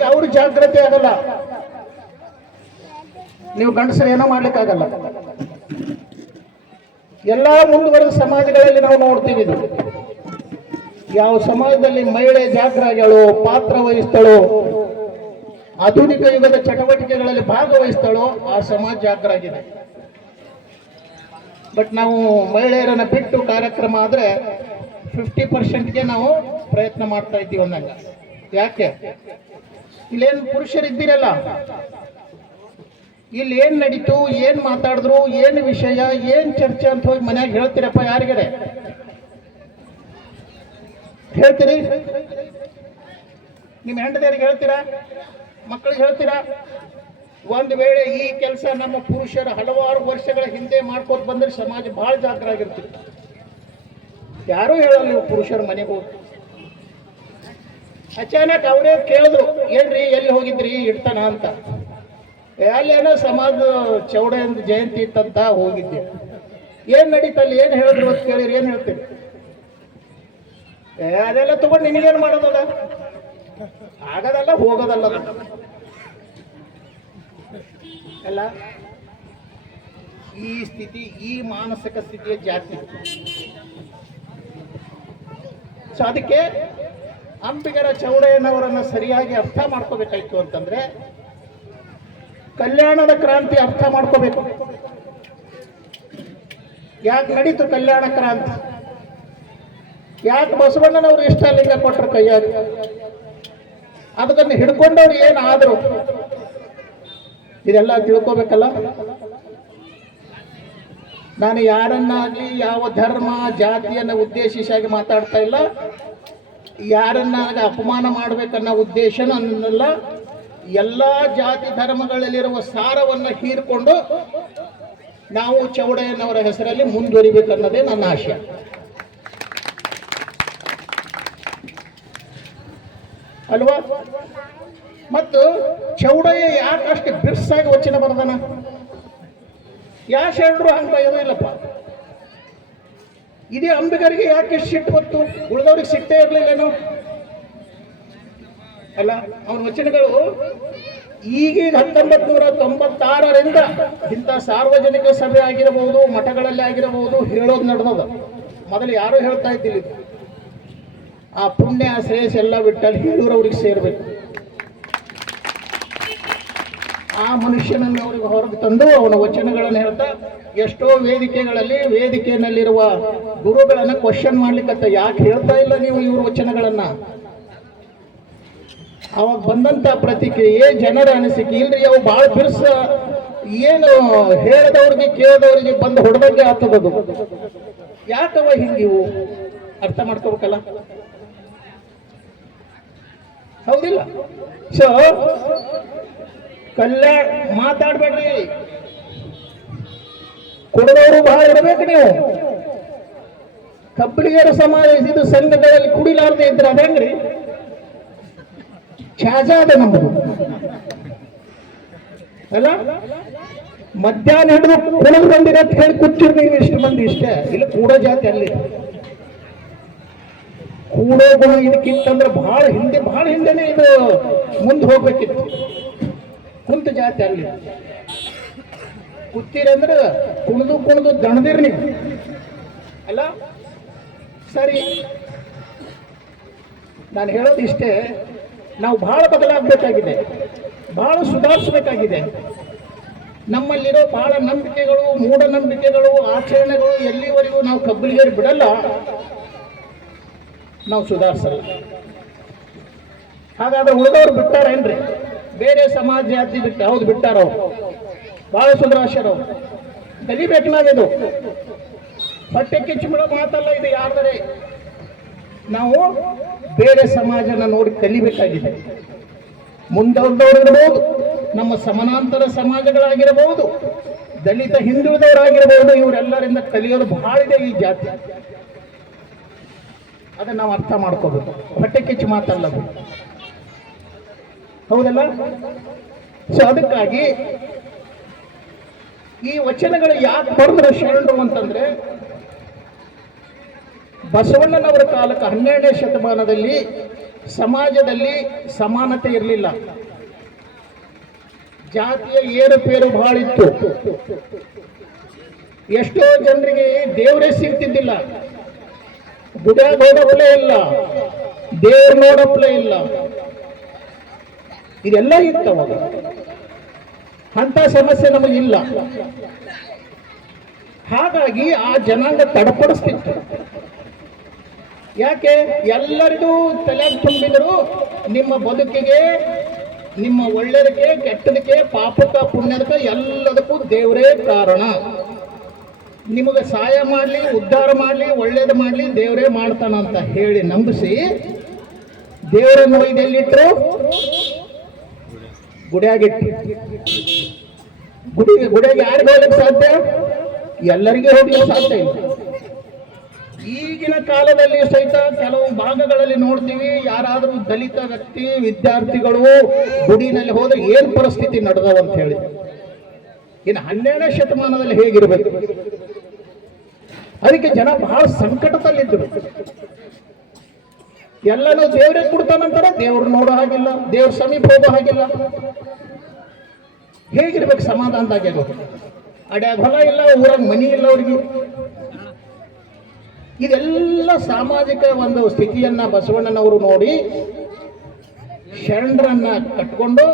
ಹೆಣ್ಣಿಗೆ ಅವ್ರ ಜಾಗೃತಿ ಆಗಲ್ಲ, ನೀವು ಗಂಡಸರು ಏನೋ ಮಾಡ್ಲಿಕ್ಕಾಗಲ್ಲ. ಎಲ್ಲ ಮುಂದುವರೆದ ಸಮಾಜಗಳಲ್ಲಿ ನಾವು ನೋಡ್ತೀವಿ ಇದು. ಯಾವ ಸಮಾಜದಲ್ಲಿ ಮಹಿಳೆ ಜಾಗೃತಳು, ಪಾತ್ರ ವಹಿಸ್ತಾಳೋ, ಆಧುನಿಕ ಯುಗದ ಚಟುವಟಿಕೆಗಳಲ್ಲಿ ಭಾಗವಹಿಸ್ತಾಳೋ ಆ ಸಮಾಜ ಜಾಗೃತ ಆಗಿದೆ. ಬಟ್ ನಾವು ಮಹಿಳೆಯರನ್ನ ಬಿಟ್ಟು ಕಾರ್ಯಕ್ರಮ ಆದರೆ 50%ಗೆ ನಾವು ಪ್ರಯತ್ನ ಮಾಡ್ತಾ ಇದ್ದೀವಿ ಅಂದಾಗ. ಯಾಕೆ? ಇಲ್ಲೇನು ಪುರುಷರಿದ್ದೀರಲ್ಲ, ಇಲ್ಲಿ ಏನ್ ನಡೀತು, ಏನ್ ಮಾತಾಡಿದ್ರು, ಏನ್ ವಿಷಯ, ಏನ್ ಚರ್ಚೆ ಅಂತ ಹೋಗಿ ಮನ್ಯಾಗ ಹೇಳ್ತೀರಪ್ಪ? ಯಾರಿಗಾರೆ ಹೇಳ್ತೀರಿ? ನಿಮ್ಮ ಹೆಂಡತಿಯರಿಗೆ ಹೇಳ್ತೀರಾ? ಮಕ್ಕಳಿಗೆ ಹೇಳ್ತೀರಾ? ಒಂದು ವೇಳೆ ಈ ಕೆಲಸ ನಮ್ಮ ಪುರುಷರು ಹಲವಾರು ವರ್ಷಗಳ ಹಿಂದೆ ಮಾಡ್ಕೋತ ಬಂದ್ರೆ ಸಮಾಜ ಬಹಳ ಜಾಗೃತ ಆಗಿರ್ತೀವಿ. ಯಾರೂ ಹೇಳಲ್ಲ ನೀವು ಪುರುಷರ ಮನೆಗೆ ಹೋಗಿ. ಅಚಾನಕ್ ಅವರೇ ಕೇಳಿದ್ರು, ಏನ್ರಿ ಎಲ್ಲಿ ಹೋಗಿದ್ರಿ ಇಡ್ತಾನ ಅಂತ. ಅಲ್ಲೇನೋ ಸಮಾಜ ಚೌಡ ಜಯಂತಿ ಇತ್ತಂತ ಹೋಗಿದ್ದೆ. ಏನ್ ನಡೀತಲ್ಲಿ, ಏನ್ ಹೇಳಿದ್ರು ಅಂತ ಕೇಳಿರಿ, ಏನ್ ಹೇಳ್ತೀರಿ? ಅದೆಲ್ಲ ತಗೊಂಡು ನಿನಗೇನು ಮಾಡೋದಲ್ಲ, ಆಗದಲ್ಲ, ಹೋಗೋದಲ್ಲ ಅಲ್ಲ. ಈ ಸ್ಥಿತಿ, ಈ ಮಾನಸಿಕ ಸ್ಥಿತಿಯ ಜಾತಿ. ಸೊ ಅದಕ್ಕೆ ಅಂಬಿಗರ ಚೌಡಯ್ಯನವರನ್ನ ಸರಿಯಾಗಿ ಅರ್ಥ ಮಾಡ್ಕೋಬೇಕಾಯ್ತು ಅಂತಂದ್ರೆ ಕಲ್ಯಾಣದ ಕ್ರಾಂತಿ ಅರ್ಥ ಮಾಡ್ಕೋಬೇಕು. ಯಾಕೆ ನಡೀತು ಕಲ್ಯಾಣ ಕ್ರಾಂತಿ? ಯಾಕೆ ಬಸವಣ್ಣನವರು ಇಷ್ಟಲಿಂಗ ಕೊಟ್ಟರು ಕೈಯಾಗಿ? ಅದನ್ನು ಹಿಡ್ಕೊಂಡವ್ರು ಏನಾದ್ರು ಇದೆಲ್ಲ ತಿಳ್ಕೋಬೇಕಲ್ಲ. ನಾನು ಯಾರನ್ನಾಗ್ಲಿ ಯಾವ ಧರ್ಮ ಜಾತಿಯನ್ನು ಉದ್ದೇಶಿಸಾಗಿ ಮಾತಾಡ್ತಾ ಇಲ್ಲ, ಯಾರನ್ನಾಗ ಅಪಮಾನ ಮಾಡ್ಬೇಕನ್ನೋ ಉದ್ದೇಶ ನನ್ನಲ್ಲ. ಎಲ್ಲ ಜಾತಿ ಧರ್ಮಗಳಲ್ಲಿರುವ ಸಾರವನ್ನು ಹೀರಿಕೊಂಡು ನಾವು ಚೌಡಯ್ಯನವರ ಹೆಸರಲ್ಲಿ ಮುಂದುವರಿಬೇಕನ್ನೋದೇ ನನ್ನ ಆಶಯ. ಅಲ್ವಾ? ಮತ್ತು ಚೌಡಯ್ಯ ಯಾಕೆ ಅಷ್ಟು ಬಿರ್ಸಾಗಿ ವಚನ ಬರ್ದಾನ? ಯಾ ಶರಣರು ಹಂಗ ಏನೂ ಇಲ್ಲಪ್ಪ. ಇದೇ ಅಂಬಿಗರಿಗೆ ಯಾಕೆ ಸಿಟ್ಟು ಬಂತು? ಉಳಿದವ್ರಿಗೆ ಸಿಟ್ಟೇ ಇರಲಿಲ್ಲೇನು? ಅಲ್ಲ, ಅವನ ವಚನಗಳು ಈಗೀಗ 1996ರಿಂದ ಇಂಥ ಸಾರ್ವಜನಿಕ ಸಭೆ ಆಗಿರಬಹುದು, ಮಠಗಳಲ್ಲಿ ಆಗಿರಬಹುದು, ಹೇಳೋದು ನಡೆದದ. ಮೊದಲು ಯಾರು ಹೇಳ್ತಾ ಇದ್ದಿಲ್ಲ. ಆ ಪುಣ್ಯ ಶ್ರೇಯಸ್ ಎಲ್ಲ ಬಿಟ್ಟಲ್ಲಿ ಹೇಳೋರವ್ರಿಗೆ ಸೇರ್ಬೇಕು. ಆ ಮನುಷ್ಯನನ್ನು ಅವ್ರಿಗೆ ಹೊರಗೆ ತಂದು ಅವನ ವಚನಗಳನ್ನು ಹೇಳ್ತಾ ಎಷ್ಟೋ ವೇದಿಕೆಗಳಲ್ಲಿ ವೇದಿಕೆಯಲ್ಲಿರುವ ಗುರುಗಳನ್ನು ಕ್ವಶನ್ ಮಾಡ್ಲಿಕ್ಕತ್ತ, ಯಾಕೆ ಹೇಳ್ತಾ ಇಲ್ಲ ನೀವು ಇವ್ರ ವಚನಗಳನ್ನ? ಅವಾಗ ಬಂದಂತ ಪ್ರತಿಕ್ರಿಯೆ, ಜನರ ಅನಿಸಿಕೆ, ಇಲ್ರಿ ಅವು ಭಾಳ ಬಿರ್ಸ, ಏನು ಹೇಳದವ್ರಿಗೆ ಕೇಳದವ್ರಿಗೆ ಬಂದು ಹೊಡೆದಂಗೆ ಆಗ್ತದದು. ಯಾಕವ ಹಿಂಗಿವು? ಅರ್ಥ ಮಾಡ್ಕೋಬೇಕಲ್ಲ, ಹೌದಿಲ್ಲ? ಸೊ ಕಲ್ಯಾಣ ಮಾತಾಡ್ಬೇಡ್ರಿ, ಕುಡಿದವರು ಬಹಳ ಇರಬೇಕು. ನೀವು ಕಬ್ಬಲಿಗರ ಸಮಾಜ ಇದು ಸಂಘಗಳಲ್ಲಿ ಕುಡಿಲಾರದೆ ಇದ್ರೆ ಅದಂಗ್ರಿ ಛಾಜಾದ ನಮ್ಮದು ಅಲ್ಲ. ಮಧ್ಯಾಹ್ನ ಹಿಡಿದು ಕುಡಿದು ಬಂದಿರ ಅಂತ ಹೇಳಿ ಕೂತಿರ್ ನೀವು ಇಷ್ಟು ಮಂದಿ ಇಷ್ಟೇ. ಇಲ್ಲ, ಕೂಡೋ ಜಾತಿ ಅಲ್ಲಿ ಕೂಡೋ ಗುಣ ಇದಕ್ಕಿತ್ತಂದ್ರೆ ಬಹಳ ಹಿಂದೆನೆ ಇದು ಮುಂದೆ ಹೋಗ್ಬೇಕಿತ್ತು. ಕುಂತ ಜಾತಿ ಅಲ್ಲಿ ಕೂತೀರಂದ್ರೆ ಕುಣಿದು ದಣದಿರಿ ನೀವು ಅಲ್ಲ. ಸರಿ, ನಾನು ಹೇಳೋದು ಇಷ್ಟೇ, ನಾವು ಬಹಳ ಬದಲಾಗಬೇಕಾಗಿದೆ, ಬಹಳ ಸುಧಾರಿಸಬೇಕಾಗಿದೆ. ನಮ್ಮಲ್ಲಿರೋ ಬಹಳ ನಂಬಿಕೆಗಳು, ಮೂಢನಂಬಿಕೆಗಳು, ಆಚರಣೆಗಳು ಎಲ್ಲಿವರೆಗೂ ನಾವು ಕಬ್ಬಲಿಗರು ಬಿಡಲ್ಲ, ನಾವು ಸುಧಾರಿಸಲ್ಲ. ಹಾಗಾದ್ರೆ ಉಳಿದವ್ರು ಬಿಟ್ಟಾರೇನ್ರಿ? ಬೇರೆ ಸಮಾಜ ಜಾತಿ ಬಿಟ್ಟ? ಹೌದು, ಬಿಟ್ಟಾರವ್ರು. ಬಹಳ ಸುಧಾರಿಸ್ಯಾರವ್ರು. ಕಲಿಬೇಕು ನಾವಿದು. ಹೊಟ್ಟೆ ಕಿಚ್ಚುಬಿಡೋ ಮಾತಲ್ಲ ಇದು. ಯಾರ್ದರೆ ನಾವು ಬೇರೆ ಸಮಾಜನ ನೋಡಿ ಕಲಿಬೇಕಾಗಿದೆ. ಮುಂದವ್ರದವ್ರಿರ್ಬೋದು, ನಮ್ಮ ಸಮಾನಾಂತರ ಸಮಾಜಗಳಾಗಿರಬಹುದು, ದಲಿತ ಹಿಂದುಳಿದವರಾಗಿರಬಹುದು, ಇವರೆಲ್ಲರಿಂದ ಕಲಿಯೋದು ಬಹಳ ಇದೆ ಈ ಜಾತಿ. ಅದನ್ನ ನಾವು ಅರ್ಥ ಮಾಡ್ಕೋಬೇಕು. ಹೊಟ್ಟೆ ಕಿಚ್ಚು ಮಾತಲ್ಲದು, ಹೌದಲ್ಲ? ಸೊ ಅದಕ್ಕಾಗಿ ಈ ವಚನಗಳು ಯಾಕೆ ಬರೆದ್ರು ಶರಣರು ಅಂತಂದ್ರೆ, ಬಸವಣ್ಣನವರ ಕಾಲಕ್ಕೆ 12ನೇ ಶತಮಾನದಲ್ಲಿ ಸಮಾಜದಲ್ಲಿ ಸಮಾನತೆ ಇರಲಿಲ್ಲ, ಜಾತಿಯ ಏರುಪೇರು ಬಹಳ ಇತ್ತು. ಎಷ್ಟೋ ಜನರಿಗೆ ದೇವರೇ ಸಿಗ್ತಿದ್ದಿಲ್ಲ, ಗುಡಿಯಾಗ ನೋಡಪ್ಲೇ ಇಲ್ಲ, ದೇವ್ರ ನೋಡಪ್ಲೇ ಇಲ್ಲ, ಇದೆಲ್ಲ ಇತ್ತು ಅವಾಗ. ಅಂತ ಸಮಸ್ಯೆ ನಮಗಿಲ್ಲ. ಹಾಗಾಗಿ ಆ ಜನಾಂಗ ತಡಪಡಿಸ್ತಿತ್ತು. ಯಾಕೆ? ಎಲ್ಲರಿಗೂ ತಲೆ ತುಂಬಿದ್ರು ನಿಮ್ಮ ಬದುಕಿಗೆ, ನಿಮ್ಮ ಒಳ್ಳೆಯದಕ್ಕೆ, ಕೆಟ್ಟದಕ್ಕೆ, ಪಾಪಕ್ಕ, ಪುಣ್ಯದಕ್ಕೆ ಎಲ್ಲದಕ್ಕೂ ದೇವರೇ ಕಾರಣ. ನಿಮಗೆ ಸಹಾಯ ಮಾಡಲಿ, ಉದ್ಧಾರ ಮಾಡಲಿ, ಒಳ್ಳೇದು ಮಾಡಲಿ ದೇವರೇ ಮಾಡ್ತಾನಂತ ಹೇಳಿ ನಂಬಿಸಿ ದೇವರನ್ನು ಒಯ್ದೆಲ್ಲಿಟ್ರು? ಗುಡಿಯಾಗಿಟ್ಟು. ಗುಡಿಯಾಗಿ ಯಾರಿಗೆ ಹೋಗ್ಲಿಕ್ಕೆ ಸಾಧ್ಯ? ಎಲ್ಲರಿಗೆ ಹೋಗ್ಲಿಕ್ಕೆ ಸಾಧ್ಯ ಇಲ್ಲ. ಈಗಿನ ಕಾಲದಲ್ಲಿ ಸಹಿತ ಕೆಲವು ಭಾಗಗಳಲ್ಲಿ ನೋಡ್ತೀವಿ, ಯಾರಾದರೂ ದಲಿತ ವ್ಯಕ್ತಿ, ವಿದ್ಯಾರ್ಥಿಗಳು ಗುಡಿನಲ್ಲಿ ಹೋದ್ರೆ ಏನ್ ಪರಿಸ್ಥಿತಿ ನಡೆದವ ಅಂತ ಹೇಳಿ. ಇನ್ನು 12ನೇ ಶತಮಾನದಲ್ಲಿ ಹೇಗಿರ್ಬೇಕು? ಅದಕ್ಕೆ ಜನ ಬಹಳ ಸಂಕಟದಲ್ಲಿದ್ದರು. ಎಲ್ಲನೂ ದೇವರೇ ಕೊಡ್ತಾನಂತಾರೆ, ದೇವ್ರು ನೋಡೋ ಹಾಗಿಲ್ಲ, ದೇವ್ರ ಸಮೀಪ ಹೋಗೋ ಹಾಗಿಲ್ಲ. ಹೇಗಿರ್ಬೇಕು ಸಮಾಧಾನದಾಗೆ? ಅಡ್ಯಾಗ ಹೊಲ ಇಲ್ಲ, ಊರಾಗ ಮನಿ ಇಲ್ಲ ಅವ್ರಿಗೆ. ಇದೆಲ್ಲ ಸಾಮಾಜಿಕ ಒಂದು ಸ್ಥಿತಿಯನ್ನ ಬಸವಣ್ಣನವರು ನೋಡಿ ಶರಣರನ್ನ ಕಟ್ಕೊಂಡು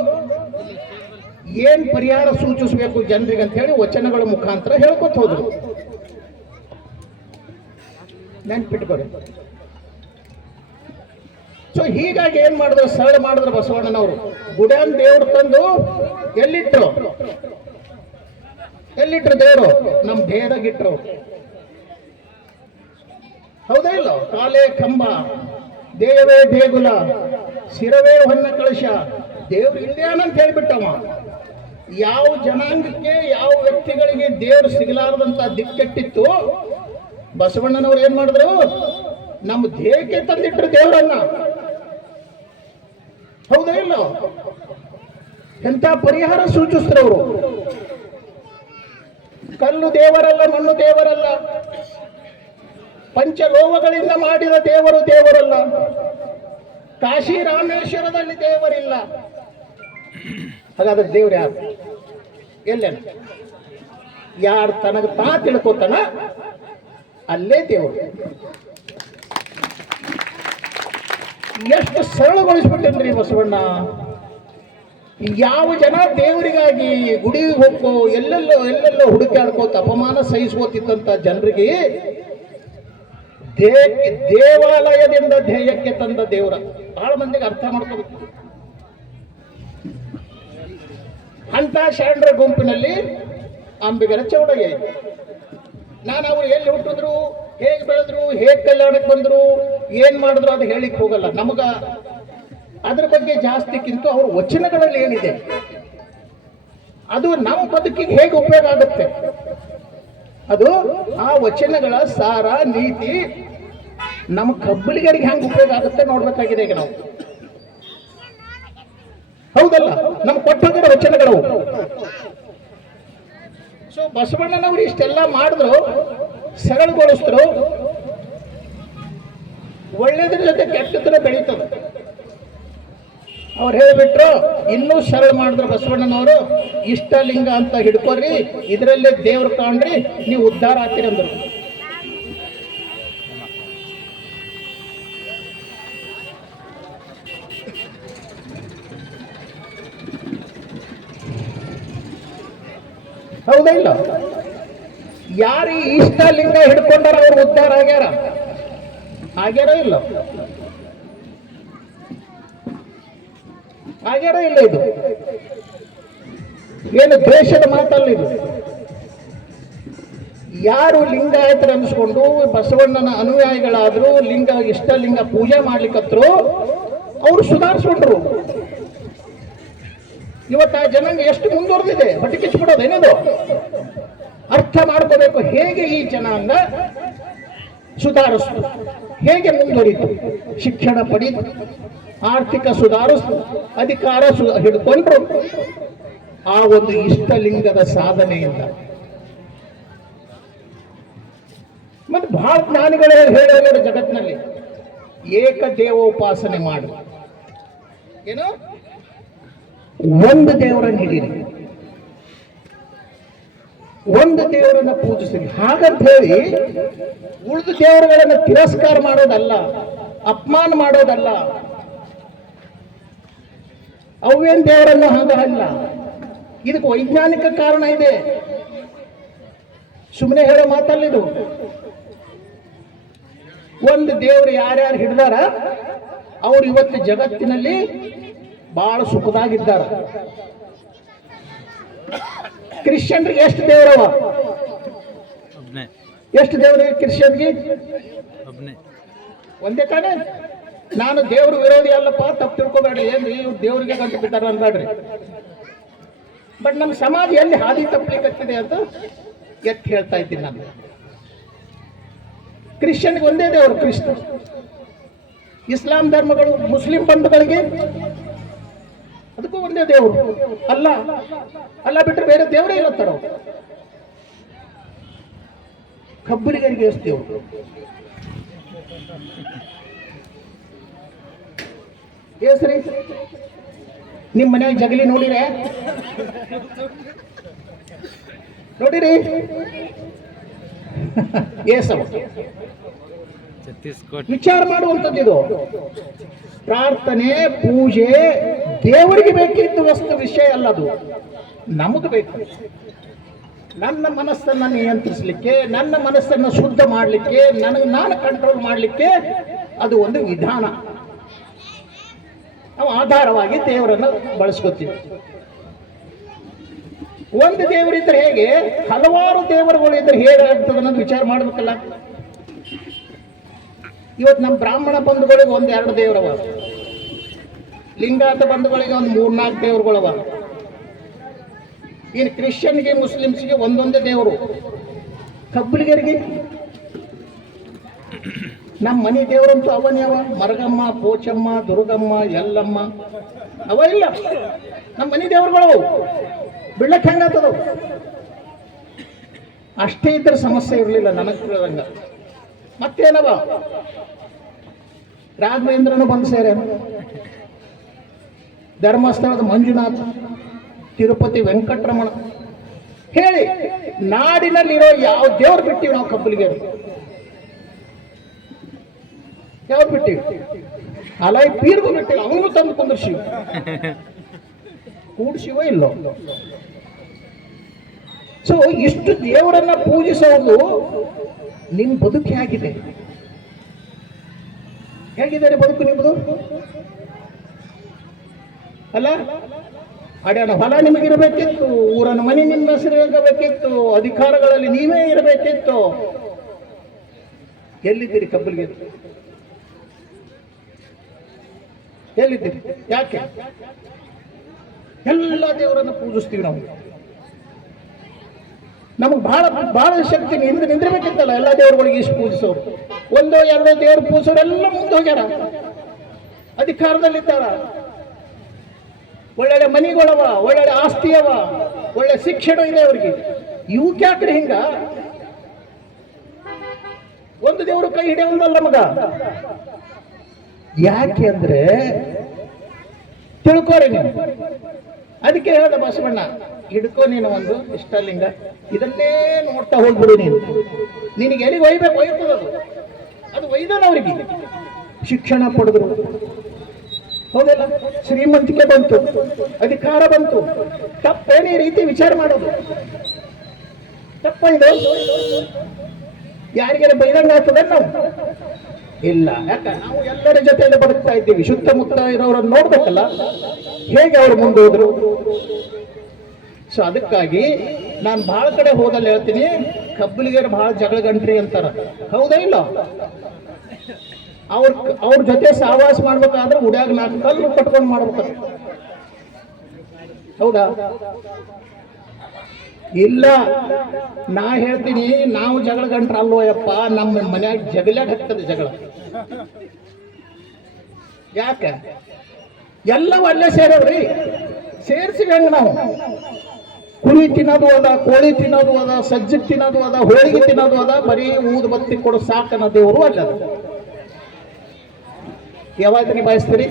ಏನ್ ಪರಿಹಾರ ಸೂಚಿಸಬೇಕು ಜನರಿಗೆ ಅಂತ ಹೇಳಿ ವಚನಗಳ ಮುಖಾಂತರ ಹೇಳ್ಕೊತ ಹೋದ್ರು. ನೆನ್ಪಿಟ್ಕೊಡಿ. ಸೊ ಹೀಗಾಗಿ ಏನ್ ಮಾಡಿದ್ರು? ಸರಳ ಮಾಡಿದ್ರು ಬಸವಣ್ಣನವರು. ಗುಡ್ಯಾನ್ ದೇವ್ರು ತಂದು ಎಲ್ಲಿಟ್ರು ದೇವರು? ನಮ್ಮ ದೇಹದಾಗಿಟ್ರು. ಹೌದಾ ಇಲ್ಲ? ಕಾಲೇ ಕಂಬ, ದೇವೇ ದೇಗುಲ, ಶಿರವೇ ಹೊನ್ನ ಕಳಶ, ದೇವ್ರು ಇಲ್ಲೇನಂತ ಹೇಳ್ಬಿಟ್ಟವ. ಯಾವ ಜನಾಂಗಕ್ಕೆ, ಯಾವ ವ್ಯಕ್ತಿಗಳಿಗೆ ದೇವ್ರು ಸಿಗಲಾರದಂತ ದಿಕ್ಕೆಟ್ಟಿತ್ತು, ಬಸವಣ್ಣನವ್ರು ಏನ್ ಮಾಡಿದ್ರು? ನಮ್ಮ ದೇಹಕ್ಕೆ ತಂದಿಟ್ರು ದೇವರನ್ನ. ಹೌದಾ ಇಲ್ಲ? ಎಂತ ಪರಿಹಾರ ಸೂಚಿಸಿದ್ರು ಅವರು. ಕಲ್ಲು ದೇವರಲ್ಲ, ಮಣ್ಣು ದೇವರಲ್ಲ, ಪಂಚಲೋಹಗಳಿಂದ ಮಾಡಿದ ದೇವರು ದೇವರಲ್ಲ, ಕಾಶಿ ರಾಮೇಶ್ವರದಲ್ಲಿ ದೇವರಿಲ್ಲ. ಹಾಗಾದ್ರೆ ದೇವ್ರು ಯಾರು? ಎಲ್ಲೇನು? ಯಾರು ತನಗ ತಾ ತಿಳ್ಕೊತಾನ ಅಲ್ಲೇ ದೇವರು. ಎಷ್ಟು ಸರಳಗೊಳಿಸ್ಬಿಟ್ಟೇನ್ರಿ ಬಸವಣ್ಣ. ಯಾವ ಜನ ದೇವರಿಗಾಗಿ ಗುಡಿಗೆ ಹೋಗ್ಕೋ, ಎಲ್ಲೆಲ್ಲೋ ಹುಡುಕಾಡ್ಕೋತ ಅಪಮಾನ ಸಹಿಸ್ಕೋತಿದ್ದಂತ ಜನರಿಗೆ ದೇವಾಲಯದಿಂದ ಧ್ಯೇಯಕ್ಕೆ ತಂದ ದೇವರ ಬಹಳ ಮಂದಿಗೆ ಅರ್ಥ ಮಾಡ್ಕೋಬೇಕು. ಅಂತ ಶರಣರ ಗುಂಪಿನಲ್ಲಿ ಅಂಬಿಗರ ಚೌಡಯ್ಯ. ನಾನು ಅವರು ಎಲ್ಲಿ ಹುಟ್ಟಿದ್ರು, ಹೇಗೆ ಬೆಳೆದ್ರು, ಹೇಗೆ ಕಲ್ಯಾಣಕ್ಕೆ ಬಂದ್ರು, ಏನ್ ಮಾಡಿದ್ರು ಅದು ಹೇಳಿಕ್ ಹೋಗಲ್ಲ. ನಮಗ ಅದ್ರ ಬಗ್ಗೆ ಜಾಸ್ತಿಕ್ಕಿಂತ ಅವ್ರ ವಚನಗಳಲ್ಲಿ ಏನಿದೆ ಅದು ನಮ್ಮ ಬದುಕಿಗೆ ಹೇಗೆ ಉಪಯೋಗ ಆಗುತ್ತೆ, ಅದು ಆ ವಚನಗಳ ಸಾರ ನೀತಿ ನಮ್ಮ ಕಬ್ಬಲಿಗರಿಗೆ ಹೆಂಗೆ ಉಪಯೋಗ ಆಗುತ್ತೆ ನೋಡ್ಬೇಕಾಗಿದೆ ಈಗ ನಾವು. ಹೌದಲ್ಲ? ನಮ್ ಕೊಟ್ಟಿರೋ ವಚನಗಳು. ಸೊ ಬಸವಣ್ಣನವರು ಇಷ್ಟೆಲ್ಲ ಮಾಡಿದ್ರು, ಸರಳಗೊಳಿಸಿದ್ರು. ಒಳ್ಳೇದ್ರ ಜೊತೆ ಕೆಟ್ಟದ್ರ ಬೆಳೀತದೆ. ಅವ್ರು ಹೇಳಿಬಿಟ್ರು, ಇನ್ನೂ ಸರಳ ಮಾಡಿದ್ರು ಬಸವಣ್ಣನವರು. ಇಷ್ಟಲಿಂಗ ಅಂತ ಹಿಡ್ಕೊರಿ, ಇದರಲ್ಲೇ ದೇವ್ರು ಕಾಣ್ರಿ, ನೀವು ಉದ್ಧಾರ ಆಗ್ತೀರಿ ಅಂದ್ರು. ಹೌದಾ ಇಲ್ಲ? ಯಾರು ಈ ಇಷ್ಟಲಿಂಗ ಹಿಡ್ಕೊಂಡಾರ ಅವ್ರು ಉದ್ಧಾರ ಆಗ್ಯಾರ ಇಲ್ಲ? ಆಗ್ಯಾರ ಇಲ್ಲ? ಇದು ಏನು ದ್ವೇಷದ ಮಾತಲ್ಲ ಇದು. ಯಾರು ಲಿಂಗಾಯತರ ಅನಿಸ್ಕೊಂಡು ಬಸವಣ್ಣನ ಅನುಯಾಯಿಗಳಾದ್ರು, ಇಷ್ಟಲಿಂಗ ಪೂಜೆ ಮಾಡ್ಲಿಕ್ಕತ್ರು, ಅವ್ರು ಸುಧಾರಿಸ್ಕೊಂಡ್ರು. ಇವತ್ತು ಆ ಜನಾಂಗ ಎಷ್ಟು ಮುಂದುವರೆದಿದೆ, ಹೊಟ್ಟಿಕಿಚ್ಬಿಡೋದು ಏನಿದು. ಅರ್ಥ ಮಾಡ್ಕೋಬೇಕು, ಹೇಗೆ ಈ ಜನಾಂಗ ಸುಧಾರಿಸ್ತು, ಹೇಗೆ ಮುಂದುವರಿತು, ಶಿಕ್ಷಣ ಪಡೀತು, ಆರ್ಥಿಕ ಸುಧಾರಿಸ್ತು, ಅಧಿಕಾರ ಹಿಡ್ಕೊಂಡ್ರು ಆ ಒಂದು ಇಷ್ಟಲಿಂಗದ ಸಾಧನೆಯಿಂದ. ಮತ್ತೆ ಬಹಳ ಜ್ಞಾನಿಗಳೇ ಹೇಳೋರು ಜಗತ್ತಿನಲ್ಲಿ ಏಕ ದೇವೋಪಾಸನೆ ಮಾಡಿ. ಏನು ಒಂದು ದೇವರನ್ನು ಹಿಡೀರಿ, ಒಂದು ದೇವರನ್ನ ಪೂಜಿಸಿರಿ. ಹಾಗಂತ ಹೇಳಿ ಉಳಿದ ದೇವರುಗಳನ್ನು ತಿರಸ್ಕಾರ ಮಾಡೋದಲ್ಲ, ಅಪಮಾನ ಮಾಡೋದಲ್ಲ. ಅವೇನ್ ದೇವರನ್ನು ಹಾಗಲ್ಲ. ಇದಕ್ಕೆ ವೈಜ್ಞಾನಿಕ ಕಾರಣ ಇದೆ, ಸುಮ್ಮನೆ ಹೇಳೋ ಮಾತಲ್ಲಿದು. ಒಂದು ದೇವರು ಯಾರ್ಯಾರು ಹಿಡ್ದಾರ ಅವ್ರು ಇವತ್ತು ಜಗತ್ತಿನಲ್ಲಿ ಬಹಳ ಸುಖದಾಗಿದ್ದಾರ. ಕ್ರಿಶ್ಚಿಯನ್ರಿಗೆ ಎಷ್ಟು ದೇವರವ? ಎಷ್ಟು ದೇವರಿಗೆ ಕ್ರಿಶ್ಚಿಯನ್ಗೆ? ಒಂದೇ ತಾನೆ. ನಾನು ದೇವ್ರ ವಿರೋಧಿ ಅಲ್ಲಪ್ಪ, ತಪ್ಪು ತಿಳ್ಕೊಬೇಡ್ರಿ. ಏನ್ರಿ ಇವ್ರು ದೇವ್ರಿಗೆ ಗಂಟು ಬಿಟ್ಟಾರ ಅನ್ಬೇಡ್ರಿ. ಬಟ್ ನಮ್ಮ ಸಮಾಜ ಎಲ್ಲಿ ಹಾದಿ ತಪ್ಪಲಿಕ್ಕತ್ತಿದೆ ಅಂತ ಎತ್ತಿ ಹೇಳ್ತಾ ಇದ್ದೀನಿ ನಾನು. ಕ್ರಿಶ್ಚಿಯನ್ಗೆ ಒಂದೇ ದೇವರು ಕ್ರಿಸ್ತ. ಇಸ್ಲಾಂ ಧರ್ಮಗಳು ಮುಸ್ಲಿಂ ಬಂಧುಗಳಿಗೆ ಅದಕ್ಕೂ ಒಂದೇ ದೇವರು. ಅಲ್ಲ ಅಲ್ಲ ಬಿಟ್ಟರೆ ಬೇರೆ ದೇವರೇ ಇರುತ್ತಾರ. ಕಬ್ಬಲಿಗರಿಗೆ ಎಷ್ಟು ದೇವರು? ಏಸ್ರಿ ನಿಮ್ಮ ಮನೆಯಾಗ ಜಗಲಿ ನೋಡಿರೆ? ನೋಡಿರಿ ಏಸವ ವಿಚಾರ ಮಾಡುವಂಥದ್ದು ಇದು. ಪ್ರಾರ್ಥನೆ ಪೂಜೆ ದೇವರಿಗೆ ಬೇಕಿದ್ದು ವಸ್ತು ವಿಷಯ ಅಲ್ಲ, ಅದು ನಮಗೆ ಬೇಕು. ನನ್ನ ಮನಸ್ಸನ್ನು ನಿಯಂತ್ರಿಸಲಿಕ್ಕೆ, ನನ್ನ ಮನಸ್ಸನ್ನು ಶುದ್ಧ ಮಾಡಲಿಕ್ಕೆ, ನನಗೆ ನಾನು ಕಂಟ್ರೋಲ್ ಮಾಡಲಿಕ್ಕೆ ಅದು ಒಂದು ವಿಧಾನ. ನಾವು ಆಧಾರವಾಗಿ ದೇವರನ್ನು ಬಳಸ್ಕೊತೀವಿ. ಒಂದು ದೇವರಿದ್ರೆ ಹೇಗೆ, ಹಲವಾರು ದೇವರುಗಳು ಇದ್ರೆ ಹೇಗಾಗ್ತದೆ ಅನ್ನೋದು ವಿಚಾರ ಮಾಡಬೇಕಲ್ಲ. ಇವತ್ತು ನಮ್ಮ ಬ್ರಾಹ್ಮಣ ಬಂಧುಗಳಿಗೆ ಒಂದೆರಡು ದೇವರವ, ಲಿಂಗಾಯತ ಬಂಧುಗಳಿಗೆ ಒಂದು 3-4 ದೇವರುಗಳವ. ಇನ್ನು ಕ್ರಿಶ್ಚಿಯನ್ಗೆ ಮುಸ್ಲಿಮ್ಸ್ಗೆ ಒಂದೊಂದೇ ದೇವರು. ಕಬ್ಬಲಿಗರಿಗೆ ನಮ್ಮ ಮನೆ ದೇವರಂತೂ ಅವನೇ ಅವ. ಮರಗಮ್ಮ, ಪೋಚಮ್ಮ, ದುರ್ಗಮ್ಮ, ಎಲ್ಲಮ್ಮ ಅವ ಇಲ್ಲ. ನಮ್ಮ ಮನೆ ದೇವರುಗಳು ಬಿಡ್ಲಕ್ಕೆ ಹೆಂಗಾಗ್ತದ? ಅಷ್ಟೇ ಇದ್ರೆ ಸಮಸ್ಯೆ ಇರಲಿಲ್ಲ ನನಗೆ ತಿಳಿದಂಗ. ಮತ್ತೇನವ, ರಾಘವೇಂದ್ರನು ಬಂದು ಸೇರ, ಧರ್ಮಸ್ಥಳದ ಮಂಜುನಾಥ, ತಿರುಪತಿ ವೆಂಕಟರಮಣ ಹೇಳಿ ನಾಡಿನಲ್ಲಿರೋ ಯಾವ ದೇವ್ರು ಬಿಟ್ಟಿವಿ ನಾವು? ಕಬ್ಬಲಿಗೆ ಯಾವ್ದು ಬಿಟ್ಟಿವಿ? ಅಲಾಯಿ ಪೀರ್ಗೂ ಬಿಟ್ಟಿವಿ. ಅವನು ತಂದು ಕುಂದ್ರಿಸಿವಿ, ಕೂಡ್ಸಿವೋ ಇಲ್ಲೋ. ಸೊ ಇಷ್ಟು ದೇವರನ್ನ ಪೂಜಿಸೋದು ನಿಮ್ಮ ಬದುಕು ಹೇಗಿದೆ? ಹೇಗಿದ್ದಾರೆ ಬದುಕು ನಿಮ್ಮದು? ಅಲ್ಲ, ಅಡ್ಯಾನ ಹೊಲ ನಿಮಗಿರಬೇಕಿತ್ತು, ಊರನ ಮನೆ ನಿಮ್ಮ ಹೆಸರಿರಬೇಕಿತ್ತು, ಅಧಿಕಾರಗಳಲ್ಲಿ ನೀವೇ ಇರಬೇಕಿತ್ತು. ಎಲ್ಲಿದ್ದೀರಿ ಕಬ್ಬಲಿಗೆ? ಎಲ್ಲಿದ್ದೀರಿ? ಯಾಕೆ ಎಲ್ಲ ದೇವರನ್ನು ಪೂಜಿಸ್ತೀವಿ ನಾವು? ನಮಗೆ ಬಹಳ ಬಹಳ ಶಕ್ತಿ ನಿಂದಿರ್ಬೇಕಿತ್ತಲ್ಲ ಎಲ್ಲ ದೇವರುಗಳಿಗೆ. ಇಷ್ಟು ಪೂಜಿಸೋರು, 1-2 ದೇವರು ಪೂಜಿಸೋರೆಲ್ಲ ಮುಂದೆ ಹೋಗ್ಯಾರ, ಅಧಿಕಾರದಲ್ಲಿದ್ದಾರ. ಒಳ್ಳೊಳ್ಳೆ ಮನೆಗಳವ, ಒಳ್ಳೊಳ್ಳೆ ಆಸ್ತಿ ಅವ, ಒಳ್ಳೆ ಶಿಕ್ಷಣ ಇದೆ ಅವರಿಗೆ. ಇವಕ್ಕೆ ಯಾಕ್ರಿ ಹಿಂಗ? ಒಂದು ದೇವರು ಕೈ ಹಿಡಿಯೋದಲ್ಲ ಮಗ. ಯಾಕೆ ಅಂದ್ರೆ ತಿಳ್ಕೋರಿ ನೀವು. ಅದಕ್ಕೆ ಹೇಳ್ದ ಬಸವಣ್ಣ, ಹಿಡ್ಕೋ ನೀನು ಒಂದು ಇಷ್ಟಲಿಂಗ, ಇದನ್ನೇ ನೋಡ್ತಾ ಹೋಗ್ಬಿಡು ನೀನು. ನಿನಗೆ ಎಲ್ಲಿಗೆ ಒಯ್ಬೇಕು ಒಯ್ತದ ಅದು ಒಯ್ದದ. ಅವರಿಗೆ ಶಿಕ್ಷಣ ಪಡೆದ್ರು, ಹೌದಲ್ಲ, ಶ್ರೀಮಂತಿಕೆ ಬಂತು, ಅಧಿಕಾರ ಬಂತು. ತಪ್ಪೇನು ಈ ರೀತಿ ವಿಚಾರ ಮಾಡೋದು? ತಪ್ಪ ಇದು? ಯಾರಿಗಾರ ಬೈದಂಗ ಆಗ್ತದೆ ನಾವು? ಇಲ್ಲ. ಯಾಕ? ನಾವು ಎಲ್ಲರ ಜೊತೆಯಲ್ಲಿ ಬದುಕ್ತಾ ಇದ್ದೀವಿ. ಸುತ್ತಮುತ್ತ ಇರೋರನ್ನು ನೋಡ್ಬೇಕಲ್ಲ, ಹೇಗೆ ಅವರು ಮುಂದೆ ಹೋದ್ರು. ಸೊ ಅದಕ್ಕಾಗಿ ನಾನು ಬಹಳ ಕಡೆ ಹೋದಲ್ಲಿ ಹೇಳ್ತೀನಿ, ಕಬ್ಬಲಿಗರು ಬಹಳ ಜಗಳ ಗಂಟ್ರಿ ಅಂತಾರ. ಹೌದಾ ಇಲ್ಲ? ಅವ್ರ ಜೊತೆ ಸಹವಾಸ ಮಾಡ್ಬೇಕಾದ್ರೆ ಉಡ್ಯಾಗ 4 ಕಲ್ಲು ಕಟ್ಕೊಂಡು ಮಾಡ್ಬೇಕು. ಹೌದಾ? ಇಲ್ಲ. ನಾ ಹೇಳ್ತೀನಿ, ನಾವು ಜಗಳ ಗಂಟ್ರ ಅಲ್ವೋ ಯಪ್ಪ, ನಮ್ಮ ಮನ್ಯಾಗ ಜಗಳಾಗ ಹತ್ತದ ಜಗಳ. ಯಾಕೆ? ಎಲ್ಲವೂ ಅಲ್ಲೇ ಸೇರವ್ರಿ. ಸೇರಿಸಿವಿ ಹಂಗ ನಾವು. ಕುರಿ ತಿನ್ನೋದು ಅದ, ಕೋಳಿ ತಿನ್ನೋದು ಅದ, ಸಜ್ಜಿ ತಿನ್ನೋದು ಅದ, ಹೋಳಿಗೆ ತಿನ್ನೋದು ಅದ, ಬರೀ ಊದು ಬತ್ತಿ ಕೊಡು ಸಾಕನ್ನ ದೇವರು ಅಲ್ಲ. ಯಾವಾಗ ನಿಭಾಯಿಸ್ತೀರಿ?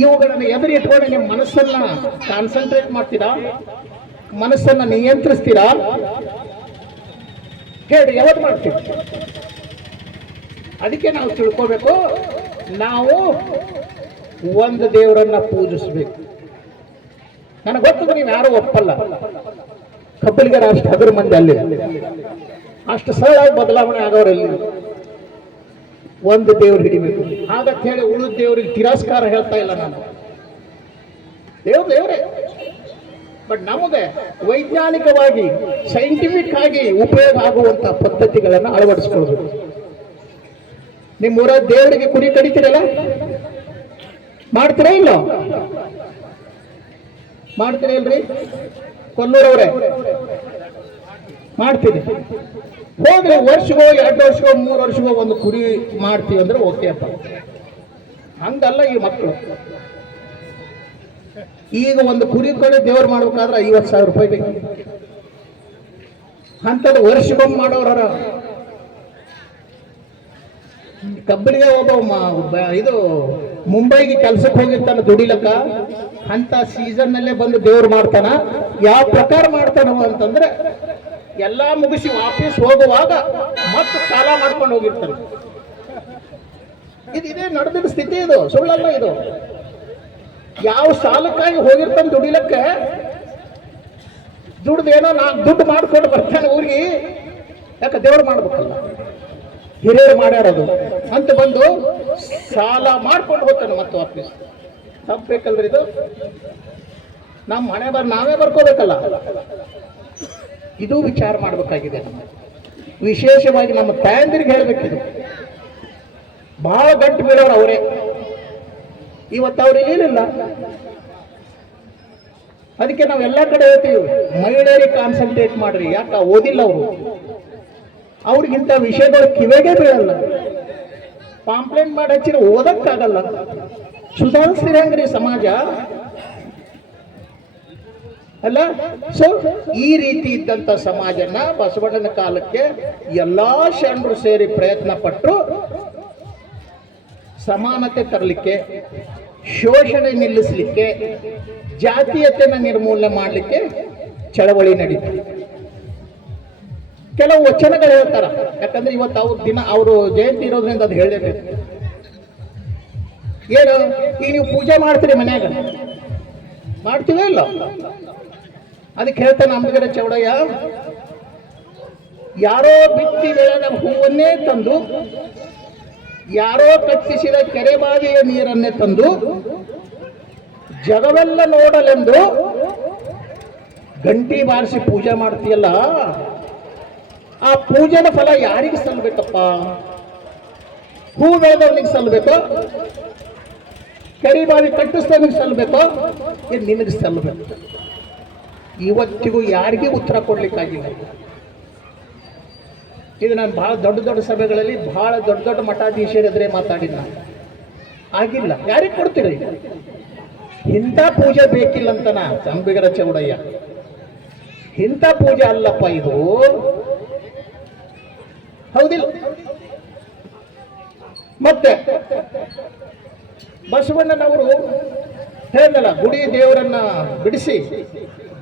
ಇವುಗಳನ್ನು ಎದುರು ಇಟ್ಕೊಂಡು ನಿಮ್ಮ ಮನಸ್ಸನ್ನ ಕಾನ್ಸಂಟ್ರೇಟ್ ಮಾಡ್ತೀರಾ, ಮನಸ್ಸನ್ನ ನಿಯಂತ್ರಿಸ್ತೀರಾ? ಹೇಳಿ, ಯಾವತ್ತು ಮಾಡ್ತೀವಿ? ಅದಕ್ಕೆ ನಾವು ತಿಳ್ಕೋಬೇಕು, ನಾವು ಒಂದು ದೇವರನ್ನ ಪೂಜಿಸ್ಬೇಕು. ನನಗೆ ಗೊತ್ತದ ನೀವು ಯಾರು ಒಪ್ಪಲ್ಲ, ಕಬ್ಬಲಿಗರ ಅಷ್ಟು ಹಗರು ಮಂದಿ ಅಲ್ಲಿ ಅಷ್ಟು ಸರಳಾಗಿ ಬದಲಾವಣೆ ಆಗೋರಲ್ಲಿ ಒಂದು ದೇವ್ರು ಹಿಡಿಬೇಕು. ಹಾಗಂತ ಹೇಳಿ ಉಳಿದ ದೇವರಿಗೆ ತಿರಸ್ಕಾರ ಹೇಳ್ತಾ ಇಲ್ಲ ನಾನು, ದೇವ್ರೇ. ಬಟ್ ನಮಗೆ ವೈಜ್ಞಾನಿಕವಾಗಿ ಸೈಂಟಿಫಿಕ್ ಆಗಿ ಉಪಯೋಗ ಆಗುವಂತ ಪದ್ಧತಿಗಳನ್ನು ಅಳವಡಿಸ್ಕೊಳ್ಬೇಕು. ನಿಮ್ಮೂರ ದೇವರಿಗೆ ಕುರಿ ಕಡಿತೀರಲ್ಲ, ಮಾಡ್ತೀರಾ ಇಲ್ಲ? ಮಾಡ್ತೀರಾ ಇಲ್ರಿ? ಕೊಲ್ಲೂರವ್ರೆ ಮಾಡ್ತೀರಿ. ಹೋದ್ರೆ ವರ್ಷಗೋ 2 ವರ್ಷಗೋ 3 ವರ್ಷಗೋ ಒಂದು ಕುರಿ ಮಾಡ್ತೀವಿ ಅಂದ್ರೆ ಓಕೆ ಅಪ್ಪ. ಹಂಗಲ್ಲ ಈ ಮಕ್ಕಳು. ಈಗ ಒಂದು ಕುರಿ ಕಡೆ ದೇವ್ರು ಮಾಡ್ಬೇಕಾದ್ರೆ 50,000 ರೂಪಾಯಿ ಬೇಕು. ಅಂಥದ್ದು ವರ್ಷಕ್ಕೊಮ್ಮೆ ಮಾಡೋರ. ಕಬ್ಬಲಿಗೆ ಒಬ್ಬ ಇದು ಮುಂಬೈಗೆ ಕೆಲ್ಸಕ್ಕೆ ಹೋಗಿರ್ತಾನ ದುಡಿಲಕ್ಕ, ಅಂತ ಸೀಸನ್ ನಲ್ಲೇ ಬಂದು ದೇವ್ರು ಮಾಡ್ತಾನ. ಯಾವ ಪ್ರಕಾರ ಮಾಡ್ತಾನವ ಅಂತಂದ್ರೆ ಎಲ್ಲಾ ಮುಗಿಸಿ ವಾಪಸ್ ಹೋಗುವಾಗ ಮತ್ತೆ ಸಾಲ ಮಾಡ್ಕೊಂಡು ಹೋಗಿರ್ತಾನೆ. ಇದೇ ನಡೆದಿದ್ದ ಸ್ಥಿತಿ, ಇದು ಸುಳ್ಳಲ್ಲ. ಇದು ಯಾವ ಸಾಲಕ್ಕಾಗಿ ಹೋಗಿರ್ತಾನೆ ದುಡಿಲಕ್ಕೆ, ದುಡ್ದೇನೋ ದುಡ್ಡು ಮಾಡ್ಕೊಂಡು ಬರ್ತಾನೆ ಊರಿಗೆ. ಯಾಕೆ? ದೇವ್ರು ಮಾಡ್ಬೇಕಲ್ಲ, ಹಿರಿಯರು ಮಾಡ್ಯಾರದು ಅಂತ ಬಂದು ಸಾಲ ಮಾಡ್ಕೊಂಡು ಹೋಗ್ತಾನೆ ಮತ್ತೆ ವಾಪಸ್. ತಪ್ಪಬೇಕಲ್ರಿ ಇದು? ನಮ್ಮ ಹಣೆ ನಾವೇ ಬರ್ಕೋಬೇಕಲ್ಲ. ಇದು ವಿಚಾರ ಮಾಡಬೇಕಾಗಿದೆ. ವಿಶೇಷವಾಗಿ ನಮ್ಮ ತಾಯಂದಿರಿಗೆ ಹೇಳ್ಬೇಕಿದು. ಬಹಳ ಗಂಟು ಬೀಳೋರು ಅವರೇ. ಇವತ್ತು ಅವ್ರು ಇರಲಿಲ್ಲ. ಅದಕ್ಕೆ ನಾವು ಎಲ್ಲ ಕಡೆ ಹೇಳ್ತೀವಿ, ಮಹಿಳೆಯರಿಗೆ ಕಾನ್ಸಂಟ್ರೇಟ್ ಮಾಡ್ರಿ. ಯಾಕ? ಓದಿಲ್ಲ ಅವರು, ಅವ್ರಿಗಿಂತ ವಿಷಯಗಳು ಕಿವೆಗೆ ಬೀಳಲ್ಲ. ಪಾಂಪ್ಲೇಟ್ ಮಾಡಿ ಹಚ್ಚಿರ ಓದಕ್ಕಾಗಲ್ಲ. ಸುಧಾರಿಸ್ತೀರಿ ಹಂಗ್ರಿ ಸಮಾಜ ಅಲ್ಲ? ಸೊ ಈ ರೀತಿ ಇದ್ದಂತ ಸಮಾಜನ ಬಸವಣ್ಣನ ಕಾಲಕ್ಕೆ ಎಲ್ಲಾ ಶರಣರು ಸೇರಿ ಪ್ರಯತ್ನ ಪಟ್ಟರು ಸಮಾನತೆ ತರಲಿಕ್ಕೆ, ಶೋಷಣೆ ನಿಲ್ಲಿಸಲಿಕ್ಕೆ, ಜಾತೀಯತೆಯನ್ನು ನಿರ್ಮೂಲನೆ ಮಾಡಲಿಕ್ಕೆ ಚಳವಳಿ ನಡೀತು. ಕೆಲವು ವಚನಗಳು ಹೇಳ್ತಾರ. ಯಾಕಂದ್ರೆ ಇವತ್ತು ಅವ್ರ ದಿನ, ಅವರು ಜಯಂತಿ ಇರೋದ್ರಿಂದ ಅದು ಹೇಳಲೇಬೇಕು. ಏನು ಈಗ ನೀವು ಪೂಜೆ ಮಾಡ್ತೀರಿ ಮನ್ಯಾಗ, ಮಾಡ್ತೀವೇ ಇಲ್ಲ? ಅದಕ್ಕೆ ಹೇಳ್ತಾನೆ ಅಂಬಿಗರ ಚೌಡಯ್ಯ, ಯಾರೋ ಬಿತ್ತಿ ಬೆಳೆದ ಹೂವನ್ನೇ ತಂದು, ಯಾರೋ ಕಟ್ಟಿಸಿದ ಕೆರೆಬಾವಿಯ ನೀರನ್ನೇ ತಂದು ಜಗವೆಲ್ಲ ನೋಡಲೆಂದು ಗಂಟಿ ಬಾರಿಸಿ ಪೂಜೆ ಮಾಡ್ತೀಯಲ್ಲ, ಆ ಪೂಜೆನ ಫಲ ಯಾರಿಗೆ ಸಲ್ಲಬೇಕಪ್ಪ? ಹೂ ಬೆಳೆದವನಿಗೆ ಸಲ್ಲಬೇಕೋ? ಕೆರೆಬಾವಿ ಕಟ್ಟಿಸಿದವನಿಗೆ ಸಲ್ಲಬೇಕೋ? ಏನು ನಿನಗೆ ಸಲ್ಲಬೇಕು? ಇವತ್ತಿಗೂ ಯಾರಿಗೂ ಉತ್ತರ ಕೊಡ್ಲಿಕ್ಕಾಗಿಲ್ಲ. ಇದು ನಾನು ಬಹಳ ದೊಡ್ಡ ದೊಡ್ಡ ಸಭೆಗಳಲ್ಲಿ, ಬಹಳ ದೊಡ್ಡ ದೊಡ್ಡ ಮಠಾಧೀಶರ ಎದುರೇ ಮಾತಾಡಿದ. ಆಗಿಲ್ಲ. ಯಾರಿಗೆ ಕೊಡ್ತೀರಿ? ಇಂಥ ಪೂಜೆ ಬೇಕಿಲ್ಲ ಅಂತನ ಅಂಬಿಗರ ಚೌಡಯ್ಯ. ಇಂಥ ಪೂಜೆ ಅಲ್ಲಪ್ಪ ಇದು, ಹೌದಿಲ್ಲ? ಮತ್ತೆ ಬಸವಣ್ಣನವರು ಹೇಳಿದಲ್ಲ, ಗುಡಿ ದೇವರನ್ನ ಬಿಡಿಸಿ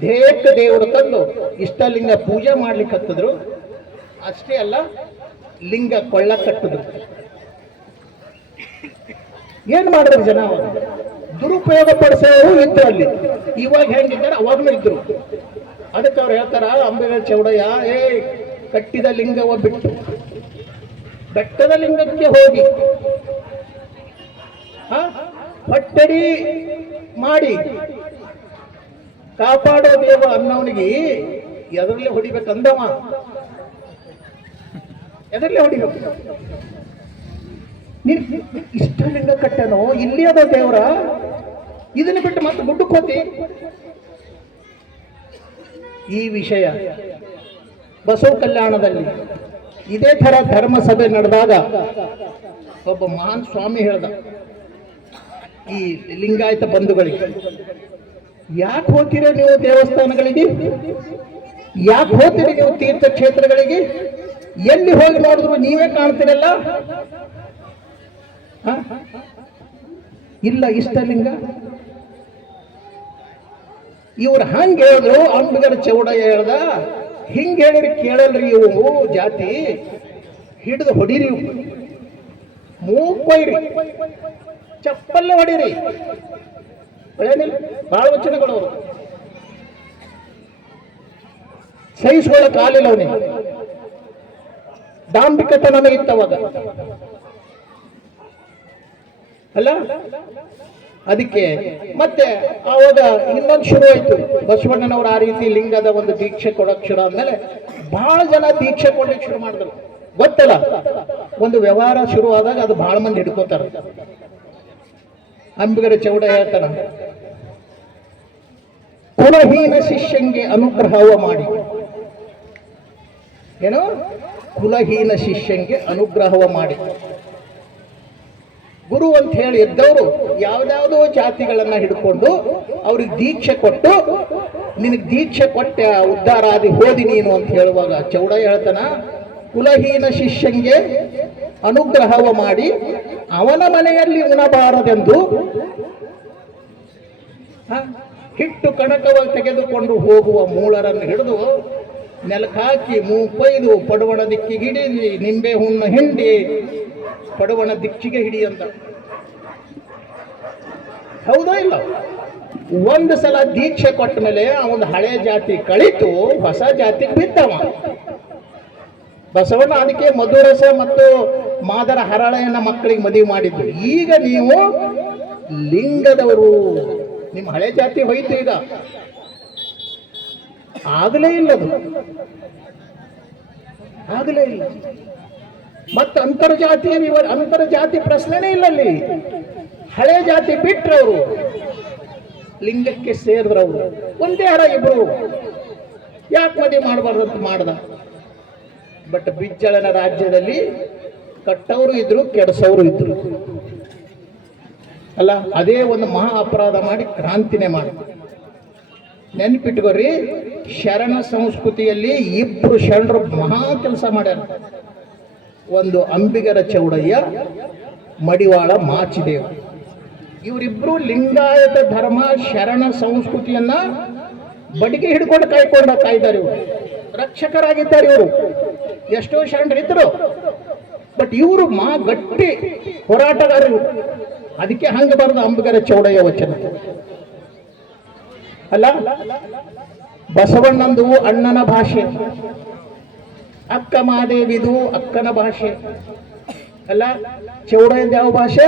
ದೇಕ ದೇವರು ತಂದು ಇಷ್ಟಲಿಂಗ ಪೂಜೆ ಮಾಡ್ಲಿಕ್ಕೆ ಹತ್ತಿದ್ರು. ಅಷ್ಟೇ ಅಲ್ಲ, ಲಿಂಗ ಕೊಳ್ಳ ಕಟ್ಟಿದ್ರು. ಏನ್ ಮಾಡಿದ್ರು ಜನ? ದುರುಪಯೋಗ ಪಡಿಸೋರು ಇದ್ರು ಅಲ್ಲಿ. ಇವಾಗ ಹೆಂಗಿದ್ದಾರೆ ಅವಾಗಲೂ ಇದ್ರು. ಅದಕ್ಕೆ ಅವ್ರು ಹೇಳ್ತಾರ, ಅಂಬಿಗರ ಚೌಡಯ್ಯ, ಕಟ್ಟಿದ ಲಿಂಗವ ಬಿಟ್ಟು ಬೆಟ್ಟದ ಲಿಂಗಕ್ಕೆ ಹೋಗಿ ಹೊಟ್ಟಡಿ ಮಾಡಿ ಕಾಪಾಡೋ ದೇವ ಅನ್ನೋನಿಗೆ ಎದರಲ್ಲೇ ಹೊಡಿಬೇಕಂದವ, ಎದರಲ್ಲೇ ಹೊಡಿಬೇಕು. ನೀನ್ ಇಷ್ಟ ಲಿಂಗ ಕಟ್ಟನೋ, ಇಲ್ಲಿ ಅದ ದೇವರ, ಇದನ್ನ ಬಿಟ್ಟು ಮತ್ತೆ ಗುಡ್ಡಕ್ಕೆ ಹೋತಿ. ಈ ವಿಷಯ ಬಸವ ಕಲ್ಯಾಣದಲ್ಲಿ ಇದೇ ತರ ಧರ್ಮ ಸಭೆ ನಡೆದಾಗ ಒಬ್ಬ ಮಹಾನ್ ಸ್ವಾಮಿ ಹೇಳ್ದ, ಈ ಲಿಂಗಾಯತ ಬಂಧುಗಳಿಗೆ, ಯಾಕೆ ಹೋಗ್ತೀರ ನೀವು ದೇವಸ್ಥಾನಗಳಿಗೆ? ಯಾಕೆ ಹೋಗ್ತೀರಿ ನೀವು ತೀರ್ಥಕ್ಷೇತ್ರಗಳಿಗೆ? ಎಲ್ಲಿ ಹೋಗಿ ನೋಡಿದ್ರು ನೀವೇ ಕಾಣ್ತೀರಲ್ಲ. ಇಲ್ಲ ಇಷ್ಟಲಿಂಗ. ಇವ್ರು ಹಂಗೆ ಹೇಳಿದ್ರು, ಅಂಬಿಗರ ಚೌಡಯ್ಯ ಹೇಳ್ದ, ಹಿಂಗೆ ಹೇಳಿರಿ ಕೇಳಲ್ರಿ ಇವು ಜಾತಿ, ಹಿಡಿದು ಹೊಡಿರಿ, ಮೂಕೊಯ್ರಿ, ಚಪ್ಪಲ್ಲೇ ಹೊಡಿರಿ. ಏನಿಲ್ಲ, ಬಹಳ ವಚನಗಳು ಅವರು ಸಹಿಸ್ಕೊಳ್ಳೋ ಕಾಲಿಲ್ಲ ಅವನಿಗೆ. ಡಾಂಬಿಕತನ ಇತ್ತವಾಗ ಅಲ್ಲ. ಅದಕ್ಕೆ ಮತ್ತೆ ಆವಾಗ ಇನ್ನೊಂದು ಶುರು ಆಯ್ತು. ಬಸವಣ್ಣನವರು ಆ ರೀತಿ ಲಿಂಗದ ಒಂದು ದೀಕ್ಷೆ ಕೊಡೋಕೆ ಶುರು ಆದ್ಮೇಲೆ ಬಹಳ ಜನ ದೀಕ್ಷೆ ಕೊಡ್ಲಿಕ್ಕೆ ಶುರು ಮಾಡಿದ್ರು. ಗೊತ್ತಲ್ಲ, ಒಂದು ವ್ಯವಹಾರ ಶುರು ಆದಾಗ ಅದು ಬಹಳ ಮಂದಿ ಹಿಡ್ಕೋತಾರೆ. ಅಂಬಿಗರ ಚೌಡ ಹೇಳ್ತಾನ, ಕುಲಹೀನ ಶಿಷ್ಯಂಗೆ ಅನುಗ್ರಹವ ಮಾಡಿ. ಏನು? ಕುಲಹೀನ ಶಿಷ್ಯಂಗೆ ಅನುಗ್ರಹವ ಮಾಡಿ. ಗುರು ಅಂತ ಹೇಳಿ ಇದ್ದವರು ಯಾವ್ದಾವುದೋ ಜಾತಿಗಳನ್ನ ಹಿಡ್ಕೊಂಡು ಅವ್ರಿಗೆ ದೀಕ್ಷೆ ಕೊಟ್ಟು, ನಿನಗೆ ದೀಕ್ಷೆ ಕೊಟ್ಟೆ ಉದ್ಧಾರ ಆದಿ ಹೋದಿ ನೀನು ಅಂತ ಹೇಳುವಾಗ ಚೌಡ ಹೇಳ್ತಾನ, ಕುಲಹೀನ ಶಿಷ್ಯಂಗೆ ಅನುಗ್ರಹವ ಮಾಡಿ ಅವನ ಮನೆಯಲ್ಲಿ ಉಣಬಾರದೆಂದು ಹಿಟ್ಟು ಕಣಕವ ತೆಗೆದುಕೊಂಡು ಹೋಗುವ ಮೂಳರನ್ನು ಹಿಡಿದು ನೆಲಕ್ಕಾಕಿ ಮೂಕೊಯ್ದು ಪಡುವಣ ದಿಕ್ಕಿಗೆ ಹಿಡಿ, ನಿಂಬೆ ಹುಣ್ಣು ಹಿಂಡಿ ಪಡುವಣ ದಿಕ್ಕಿಗೆ ಹಿಡಿ ಅಂತ. ಹೌದಾ ಇಲ್ಲ? ಒಂದು ಸಲ ದೀಕ್ಷೆ ಕೊಟ್ಟ ಮೇಲೆ ಅವನ ಹಳೆ ಜಾತಿ ಕಳಿತು, ಹೊಸ ಜಾತಿಗೆ ಬಿದ್ದವ ಬಸವಣ್ಣ. ಅದಕ್ಕೆ ಮಧುರಸ ಮತ್ತು ಮಾದರ ಹರಳೆಯನ್ನ ಮಕ್ಕಳಿಗೆ ಮದುವೆ ಮಾಡಿದ್ರು. ಈಗ ನೀವು ಲಿಂಗದವರು, ನಿಮ್ಮ ಹಳೆ ಜಾತಿ ಹೋಯ್ತು, ಈಗ ಆಗಲೇ ಇಲ್ಲದು, ಆಗಲೇ ಇಲ್ಲ. ಮತ್ತೆ ಅಂತರ್ಜಾತಿ ಪ್ರಶ್ನೆನೇ ಇಲ್ಲ ಅಲ್ಲಿ. ಹಳೆ ಜಾತಿ ಬಿಟ್ರವರು, ಲಿಂಗಕ್ಕೆ ಸೇರಿದ್ರವರು, ಒಂದೇ ಹರ ಇಬ್ರು, ಯಾಕೆ ಮದುವೆ ಮಾಡಬಾರ್ದಂತ ಮಾಡ್ದ. ಬಟ್ ಬಿಜ್ಜಳನ ರಾಜ್ಯದಲ್ಲಿ ಕಟ್ಟವರು ಇದ್ರು, ಕೆಡಸವರು ಇದ್ರು ಅಲ್ಲ. ಅದೇ ಒಂದು ಮಹಾ ಅಪರಾಧ ಮಾಡಿ ಕ್ರಾಂತಿನೇ ಮಾಡಿ. ನೆನ್ಪಿಟ್ಕೋರಿ, ಶರಣ ಸಂಸ್ಕೃತಿಯಲ್ಲಿ ಇಬ್ರು ಶರಣರು ಮಹಾ ಕೆಲಸ ಮಾಡ್ಯಾರ. ಒಂದು ಅಂಬಿಗರ ಚೌಡಯ್ಯ, ಮಡಿವಾಳ ಮಾಚಿದೇವ. ಇವರಿಬ್ರು ಲಿಂಗಾಯತ ಧರ್ಮ ಶರಣ ಸಂಸ್ಕೃತಿಯನ್ನ ಬಡಿಗೆ ಹಿಡ್ಕೊಂಡು ಕಾಯ್ದಾರೆ. ಇವರು ರಕ್ಷಕರಾಗಿದ್ದಾರೆ. ಇವರು ಎಷ್ಟೋ ಶರಣರಿದ್ರು, ಬಟ್ ಇವರು ಗಟ್ಟಿ ಹೋರಾಟಗಾರರು. ಅದಕ್ಕೆ ಹಂಗ ಬರೆದ ಅಂಬಿಗರ ಚೌಡಯ್ಯ ವಚನ ಅಲ್ಲ. ಬಸವಣ್ಣಂದು ಅಣ್ಣನ ಭಾಷೆ, ಅಕ್ಕ ಮಾದೇವಿದು ಅಕ್ಕನ ಭಾಷೆ ಅಲ್ಲ. ಚೌಡಯ್ಯದ ಯಾವ ಭಾಷೆ?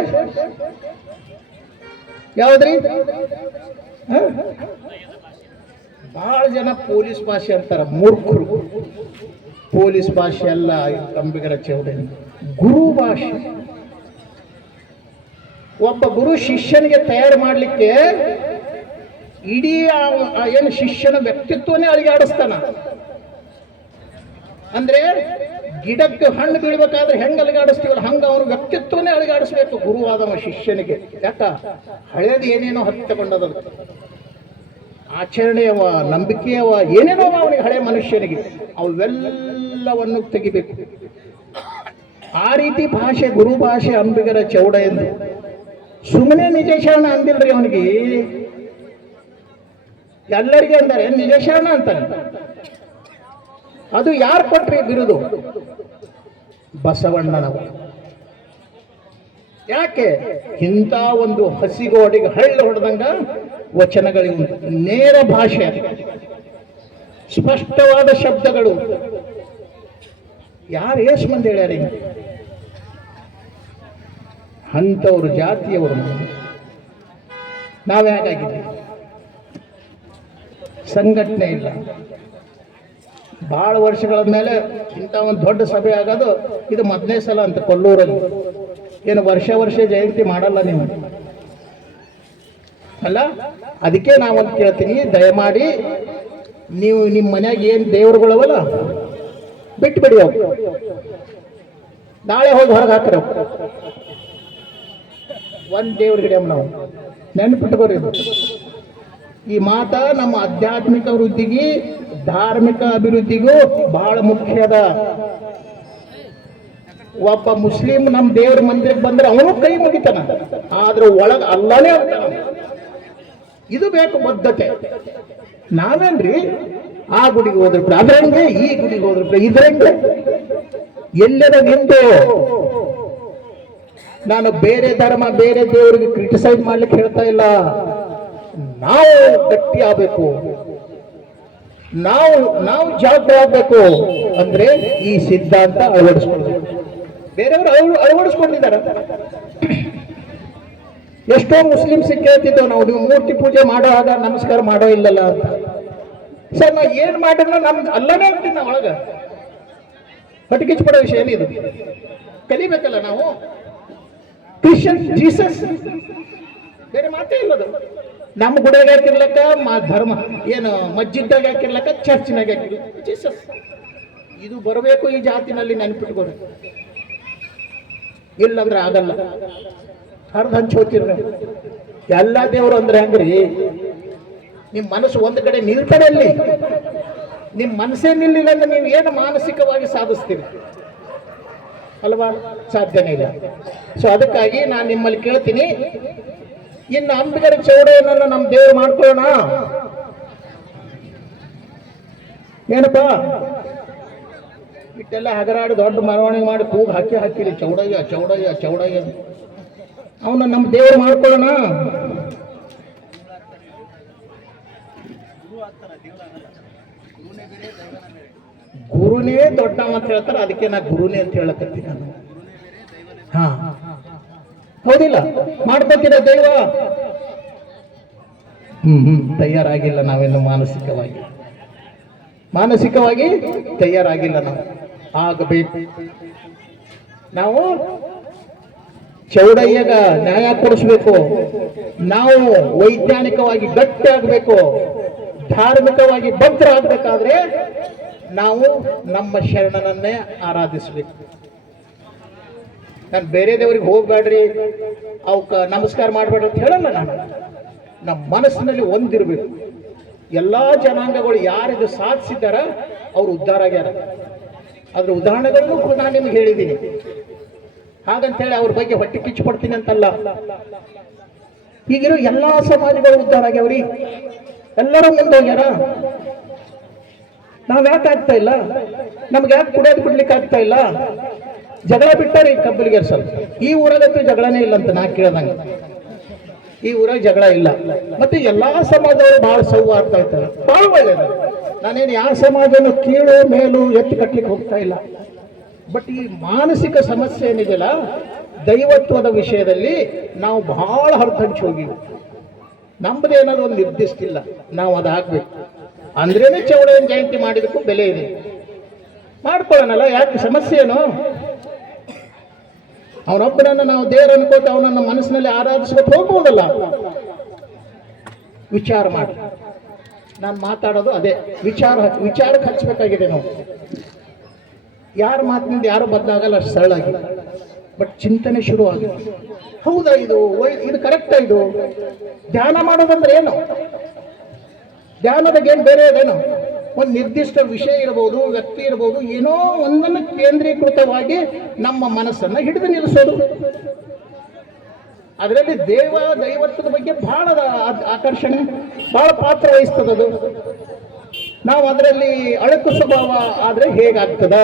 ಯಾವ್ದ್ರಿ? ಬಹಳ ಜನ ಪೊಲೀಸ್ ಭಾಷೆ ಅಂತಾರ, ಮೂರ್ಖರು. ಪೊಲೀಸ್ ಭಾಷೆ ಅಲ್ಲ ಅಂಬಿಗರ ಚೌಡಯ್ಯ, ಗುರು ಭಾಷೆ. ಒಬ್ಬ ಗುರು ಶಿಷ್ಯನಿಗೆ ತಯಾರು ಮಾಡಲಿಕ್ಕೆ ಇಡೀ ಏನು ಶಿಷ್ಯನ ವ್ಯಕ್ತಿತ್ವನೇ ಅಳಿಗಾಡಿಸ್ತಾನ. ಅಂದ್ರೆ ಗಿಡಕ್ಕೆ ಹಣ್ಣು ಬೀಳ್ಬೇಕಾದ್ರೆ ಹೆಂಗ್ ಅಲಿಗಾಡಿಸ್ತೀವಲ್ಲ, ಹಂಗ ಅವನು ವ್ಯಕ್ತಿತ್ವನೇ ಅಳಿಗಾಡಿಸ್ಬೇಕು ಗುರುವಾದವ ಶಿಷ್ಯನಿಗೆ. ಯಾಕ? ಹಳೇದು ಏನೇನೋ ಹತ್ತಿಕೊಂಡದ ಆಚರಣೆಯವ, ನಂಬಿಕೆಯವ, ಏನೇನೋ ಅವನಿಗೆ ಹಳೆ ಮನುಷ್ಯನಿಗೆ, ಅವೆಲ್ಲವನ್ನು ತೆಗಿಬೇಕು. ಆ ರೀತಿ ಭಾಷೆ ಗುರು ಭಾಷೆ ಅಂಬಿಗರ ಚೌಡ ಎಂದು. ಸುಮ್ಮನೆ ನಿಜ ಶರಣ ಅಂದಿಲ್ರಿ ಅವನಿಗೆ, ಎಲ್ಲರಿಗೆ ಅಂದರೆ ನಿಜ ಶರಣ ಅಂತಾನೆ. ಅದು ಯಾರು ಕೊಟ್ರಿ ಬಿರುದು? ಬಸವಣ್ಣನವ. ಯಾಕೆ? ಇಂಥ ಒಂದು ಹಸಿಗೋಡಿಗೆ ಹಳ್ಳ ಹೊಡೆದಂಗ ವಚನಗಳಿವೆ. ನೇರ ಭಾಷೆ, ಸ್ಪಷ್ಟವಾದ ಶಬ್ದಗಳು. ಯಾರು ಎಷ್ಟು ಮಂದಿ ಹೇಳ್ಯಾರ? ಅಂಥವ್ರು ಜಾತಿಯವರು ನಾವು ಹೇಗಾಗಿದ್ದೀವಿ? ಸಂಘಟನೆ ಇಲ್ಲ. ಬಹಳ ವರ್ಷಗಳ ಮೇಲೆ ಇಂಥ ಒಂದು ದೊಡ್ಡ ಸಭೆ ಆಗೋದು ಇದು ಮೊದಲನೇ ಸಲ ಅಂತ ಕೊಲ್ಲೂರಲ್ಲಿ. ಏನು ವರ್ಷ ಜಯಂತಿ ಮಾಡಲ್ಲ ನೀವು ಅಲ್ಲ. ಅದಕ್ಕೆ ನಾವೊಂದು ಕೇಳ್ತೀನಿ, ದಯಮಾಡಿ ನೀವು ನಿಮ್ಮ ಮನ್ಯಾಗ ಏನು ದೇವರುಗಳವಲ್ಲ ಬಿಟ್ಬಿಡಿ. ಅವು ನಾಳೆ ಹೋಗಿ ಹೊರಗೆ ಹಾಕ್ರಿ. ಒಂದು ದೇವ್ರ ಹಿಡಿಯಮ್ಮ ನಾವು ನೆನ್ಪಿಟ್ಕೋರಿ. ಈ ಮಾತ ನಮ್ಮ ಆಧ್ಯಾತ್ಮಿಕ ವೃದ್ಧಿಗೆ, ಧಾರ್ಮಿಕ ಅಭಿವೃದ್ಧಿಗೂ ಬಹಳ ಮುಖ್ಯದ. ಒಬ್ಬ ಮುಸ್ಲಿಂ ನಮ್ಮ ದೇವ್ರ ಮಂದಿರಕ್ಕೆ ಬಂದ್ರೆ ಅವನು ಕೈ ಮುಗಿತಾನ, ಆದ್ರೆ ಒಳಗ ಅಲ್ಲಾನೇ ಆಗ್ತಾನ. ಇದು ಬೇಕು ಬದ್ಧತೆ. ನಾವೇನ್ರಿ ಆ ಗುಡಿಗೆ ಹೋದ್ರ ಅದ್ರಂಗೆ, ಈ ಗುಡಿಗೆ ಹೋದ್ರ ಇದ್ರಂಗೆ, ಎಲ್ಲರ ನಿಂತು ನಾನು ಬೇರೆ ಧರ್ಮ ಬೇರೆ ದೇವರಿಗೆ ಕ್ರಿಟಿಸೈಸ್ ಮಾಡ್ಲಿಕ್ಕೆ ಹೇಳ್ತಾ ಇಲ್ಲ. ನಾವು ಗಟ್ಟಿ ಆಗ್ಬೇಕು, ನಾವು ಜಾಗೃತ ಆಗ್ಬೇಕು ಅಂದ್ರೆ ಈ ಸಿದ್ಧಾಂತ ಅಳವಡಿಸ್ಕೊಳ್ಬೇಕು. ಬೇರೆಯವರು ಅಳವಡಿಸ್ಕೊಂಡಿದ್ದಾರೆ. ಎಷ್ಟೋ ಮುಸ್ಲಿಮ್ಸ್ ಕೇಳ್ತಿದ್ದೆವು ನಾವು, ನೀವು ಮೂರ್ತಿ ಪೂಜೆ ಮಾಡುವಾಗ ನಮಸ್ಕಾರ ಮಾಡೋ ಇಲ್ಲಲ್ಲ ಅಂತ. ಸರ್ ನಾವು ಏನ್ ಮಾಡಿದ್ರು ನಮ್ದು ಅಲ್ಲನೇ ಆಗ್ತೀವಿ ನಾವು ಒಳಗ. ಹೊಟ್ಟೆಕಿಚ್ಚು ಪಡೋ ವಿಷಯ ಏನಿದು? ಕಲಿಬೇಕಲ್ಲ ನಾವು. ಕ್ರಿಶ್ಚಿಯನ್ ಜೀಸಸ್ ಬೇರೆ ಮಾತೇ ಇಲ್ಲದು. ನಮ್ಮ ಗುಡಿಯಾಗ ಹಾಕಿರ್ಲಕ್ಕ ಧರ್ಮ ಏನು ಮಸ್ಜಿದ್ದಾಗ ಹಾಕಿರ್ಲಕ್ಕ ಚರ್ಚಿನಾಗ ಹಾಕಿರ್ಲಿ ಜೀಸಸ್. ಇದು ಬರಬೇಕು ಈ ಜಾತಿನಲ್ಲಿ, ನೆನಪಿಟ್ಕೋರಿ. ಇಲ್ಲಂದ್ರೆ ಆಗಲ್ಲ. ಹರ್ದು ಹಂಚೋತಿರ್ರಿ. ಎಲ್ಲ ದೇವರು ಅಂದ್ರೆ ಹೆಂಗ್ರಿ? ನಿಮ್ ಮನಸ್ಸು ಒಂದ್ ಕಡೆ ನಿಲ್ತಡೆ ಅಲ್ಲಿ. ನಿಮ್ ಮನಸ್ಸೇ ನಿಲ್ಲಿಲ್ಲ ಅಂದ್ರೆ ನೀವು ಏನು ಮಾನಸಿಕವಾಗಿ ಸಾಧಿಸ್ತೀರಿ ಅಲ್ವಾ? ಸಾಧ್ಯನೇ ಇಲ್ಲ. ಸೊ ಅದಕ್ಕಾಗಿ ನಾನು ನಿಮ್ಮಲ್ಲಿ ಕೇಳ್ತೀನಿ, ಇನ್ನು ಅಂಬಿಗರ ಚೌಡೆಯನ್ನು ನಮ್ಮ ದೇವರು ಮಾಡ್ಕೊಳ್ಳೋಣ ಏನಪ್ಪಾ? ಇಟ್ಟೆಲ್ಲ ಹಗರಾಡಿ ದೊಡ್ಡ ಮೆರವಣಿಗೆ ಮಾಡಿ ಕೂಗ್ ಹಾಕಿರಿ ಚೌಡಯ್ಯ ಚೌಡಯ್ಯ ಚೌಡಯ್ಯ. ಅವನ ನಮ್ಮ ದೇವರು ಮಾಡ್ಕೊಳ್ಳೋಣ. ಗುರುನೇ ದೊಡ್ಡ ಅಂತ ಹೇಳ್ತಾರೆ, ಅದಕ್ಕೆ ನಾ ಗುರುನೇ ಅಂತ ಹೇಳಕತ್ತೀನಿ ನಾನು. ಹಾ ಹೌದಿಲ್ಲ? ಮಾಡ್ಬೇಕಿರ ದೈವ. ತಯಾರಾಗಿಲ್ಲ ನಾವೇನು ಮಾನಸಿಕವಾಗಿ ತಯಾರಾಗಿಲ್ಲ. ನಾವು ಆಗಬೇಕು. ನಾವು ಚೌಡಯ್ಯಗ ನ್ಯಾಯ ಕೊಡಿಸ್ಬೇಕು. ನಾವು ವೈಜ್ಞಾನಿಕವಾಗಿ ಗಟ್ಟಿ ಆಗ್ಬೇಕು. ಧಾರ್ಮಿಕವಾಗಿ ಭದ್ರ ಆಗ್ಬೇಕಾದ್ರೆ ನಾವು ನಮ್ಮ ಶರಣನನ್ನೇ ಆರಾಧಿಸ್ಬೇಕು. ನಾನು ಬೇರೆ ದೇವರಿಗೆ ಹೋಗ್ಬೇಡ್ರಿ, ಅವಕ್ಕ ನಮಸ್ಕಾರ ಮಾಡ್ಬೇಡ್ರಿ ಅಂತ ಹೇಳಲ್ಲ. ನಮ್ಮ ಮನಸ್ಸಿನಲ್ಲಿ ಒಂದಿರ್ಬೇಕು. ಎಲ್ಲಾ ಜನಾಂಗಗಳು ಯಾರಿದು ಸಾಧಿಸಿದಾರ ಅವ್ರು ಉದ್ಧಾರ ಆಗ್ಯಾರ. ಅದ್ರ ಉದಾಹರಣೆಗಳನ್ನು ನಾನು ನಿಮ್ಗೆ ಹೇಳಿದ್ದೀನಿ. ಹಾಗಂತೇಳಿ ಅವ್ರ ಬಗ್ಗೆ ಹೊಟ್ಟೆ ಕಿಚ್ಚು ಪಡ್ತೀನಿ ಅಂತಲ್ಲ. ಈಗಿರೋ ಎಲ್ಲಾ ಸಮಾಜಗಳು ಉದ್ಧಾರ ಆಗ್ಯಾವ್ರಿ. ಎಲ್ಲರೂ ಮುಂದೋಗ್ಯಾರ. ನಾವ್ ಯಾಕೆ ಆಗ್ತಾ ಇಲ್ಲ? ನಮ್ಗೆ ಯಾಕೆ ಕುಡಿಯೋದು ಬಿಡ್ಲಿಕ್ಕೆ ಆಗ್ತಾ ಇಲ್ಲ? ಜಗಳ ಬಿಟ್ಟಾರಿ ಕಬ್ಬಲಿಗೆ ಸ್ವಲ್ಪ. ಈ ಊರಾಗಂತೂ ಜಗಳನೇ ಇಲ್ಲ ಅಂತ ನಾ ಕೇಳ್ದಂಗ. ಈ ಊರಾಗ ಜಗಳ ಇಲ್ಲ. ಮತ್ತೆ ಎಲ್ಲಾ ಸಮಾಜದವರು ಬಹಳ ಸೌಹಾರ್ದ ಇರ್ತಾರೆ, ಬಹಳ ಒಳ್ಳೆಯದು. ನಾನೇನು ಯಾವ ಸಮಾಜನ ಕೀಳು ಮೇಲು ಎತ್ತಿ ಕಟ್ಲಿಕ್ಕೆ ಹೋಗ್ತಾ ಇಲ್ಲ. ಬಟ್ ಈ ಮಾನಸಿಕ ಸಮಸ್ಯೆ ಏನಿದೆಯಲ್ಲ, ದೈವತ್ವದ ವಿಷಯದಲ್ಲಿ ನಾವು ಬಹಳ ಹರಿದಂಚು ಹೋಗಿವಿ. ನಮ್ಮದೇನಾದ್ರು ಒಂದು ನಿರ್ದಿಷ್ಟ ಇಲ್ಲ, ನಾವು ಅದಾಗಬೇಕು ಅಂದ್ರೇನೆ ಚೌಡಯ್ಯನ ಜಯಂತಿ ಮಾಡಿದಕ್ಕೂ ಬೆಲೆ ಇದೆ. ಮಾಡ್ಕೊಳ್ಳೋಣಲ್ಲ, ಯಾಕೆ ಸಮಸ್ಯೆ ಏನು? ಅವನೊಬ್ಬನನ್ನ ನಾವು ದೇವರು ಅನ್ಕೋತ ಅವನನ್ನ ಮನಸ್ಸಿನಲ್ಲಿ ಆರಾಧಿಸ್ಕೊತ ಹೋಗ್ಬೋದಲ್ಲ. ವಿಚಾರ ಮಾಡಿ. ನಾನು ಮಾತಾಡೋದು ಅದೇ ವಿಚಾರಕ್ಕೆ ಹಚ್ಚಬೇಕಾಗಿದೆ. ನಾವು ಯಾರ ಮಾತಿನಿಂದ ಯಾರು ಬದಲಾಗಲ್ಲ ಅಷ್ಟು ಸರಳಾಗಿ. ಬಟ್ ಚಿಂತನೆ ಶುರು ಆಗಿದೆ. ಹೌದಾ, ಇದು ಕರೆಕ್ಟಾ? ಇದು ಧ್ಯಾನ ಮಾಡೋದಂದ್ರೆ ಏನು? ಧ್ಯಾನದಾಗ ಏನು ಬೇರೆ ಅದೇನು? ಒಂದು ನಿರ್ದಿಷ್ಟ ವಿಷಯ ಇರಬಹುದು, ವ್ಯಕ್ತಿ ಇರಬಹುದು, ಏನೋ ಒಂದನ್ನು ಕೇಂದ್ರೀಕೃತವಾಗಿ ನಮ್ಮ ಮನಸ್ಸನ್ನ ಹಿಡಿದು ನಿಲ್ಲಿಸೋದು. ಅದರಲ್ಲಿ ದೈವತ್ವದ ಬಗ್ಗೆ ಬಹಳ ಆಕರ್ಷಣೆ, ಬಹಳ ಪಾತ್ರ ವಹಿಸ್ತದದು. ನಾವು ಅದರಲ್ಲಿ ಅಳುಕು ಸ್ವಭಾವ ಆದ್ರೆ ಹೇಗಾಗ್ತದ?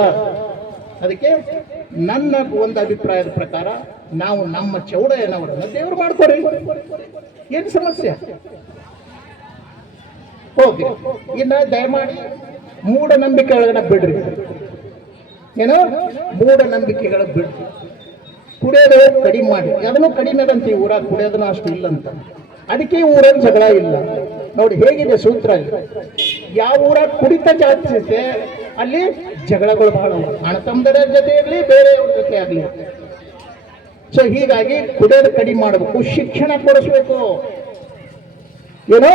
ಅದಕ್ಕೆ ನನ್ನ ಒಂದು ಅಭಿಪ್ರಾಯದ ಪ್ರಕಾರ ನಾವು ನಮ್ಮ ಚೌಡಯ್ಯನವರನ್ನ ದೇವರು ಮಾಡ್ಕೋರಿ. ಏನು ಸಮಸ್ಯೆ? ಹೋಗಿ ಇನ್ನ ದಯಮಾಡಿ ಮೂಢನಂಬಿಕೆಗಳನ್ನ ಬಿಡ್ರಿ. ಏನೋ ಮೂಢನಂಬಿಕೆಗಳ ಬಿಡ್ರಿ. ಕುಡಿಯೋದು ಕಡಿಮೆ ಮಾಡಿ. ಅದನ್ನು ಕಡಿಮೆ ಅದಂತ ಈ ಊರಾಗ ಕುಡಿಯೋದನ್ನು ಅಷ್ಟು ಇಲ್ಲಂತ. ಅದಕ್ಕೆ ಈ ಊರಾಗ ಜಗಳ ಇಲ್ಲ. ನೋಡಿ ಹೇಗಿದೆ ಸೂತ್ರ. ಯಾವ ಊರಾಗ ಕುಡಿತ ಜಾಸ್ತಿ ಇದೆ ಅಲ್ಲಿ ಜಗಳಗಳು ಬಹಳ. ಅಣ್ಣ ತಮ್ಮದರ ಜೊತೆ ಇರಲಿ, ಬೇರೆಯವ್ರ ಜೊತೆ ಆಗಲಿ. ಸೊ ಹೀಗಾಗಿ ಕುಡಿಯೋದು ಕಡಿಮೆ ಮಾಡಬೇಕು. ಶಿಕ್ಷಣ ಕೊಡಿಸ್ಬೇಕು. ಏನೋ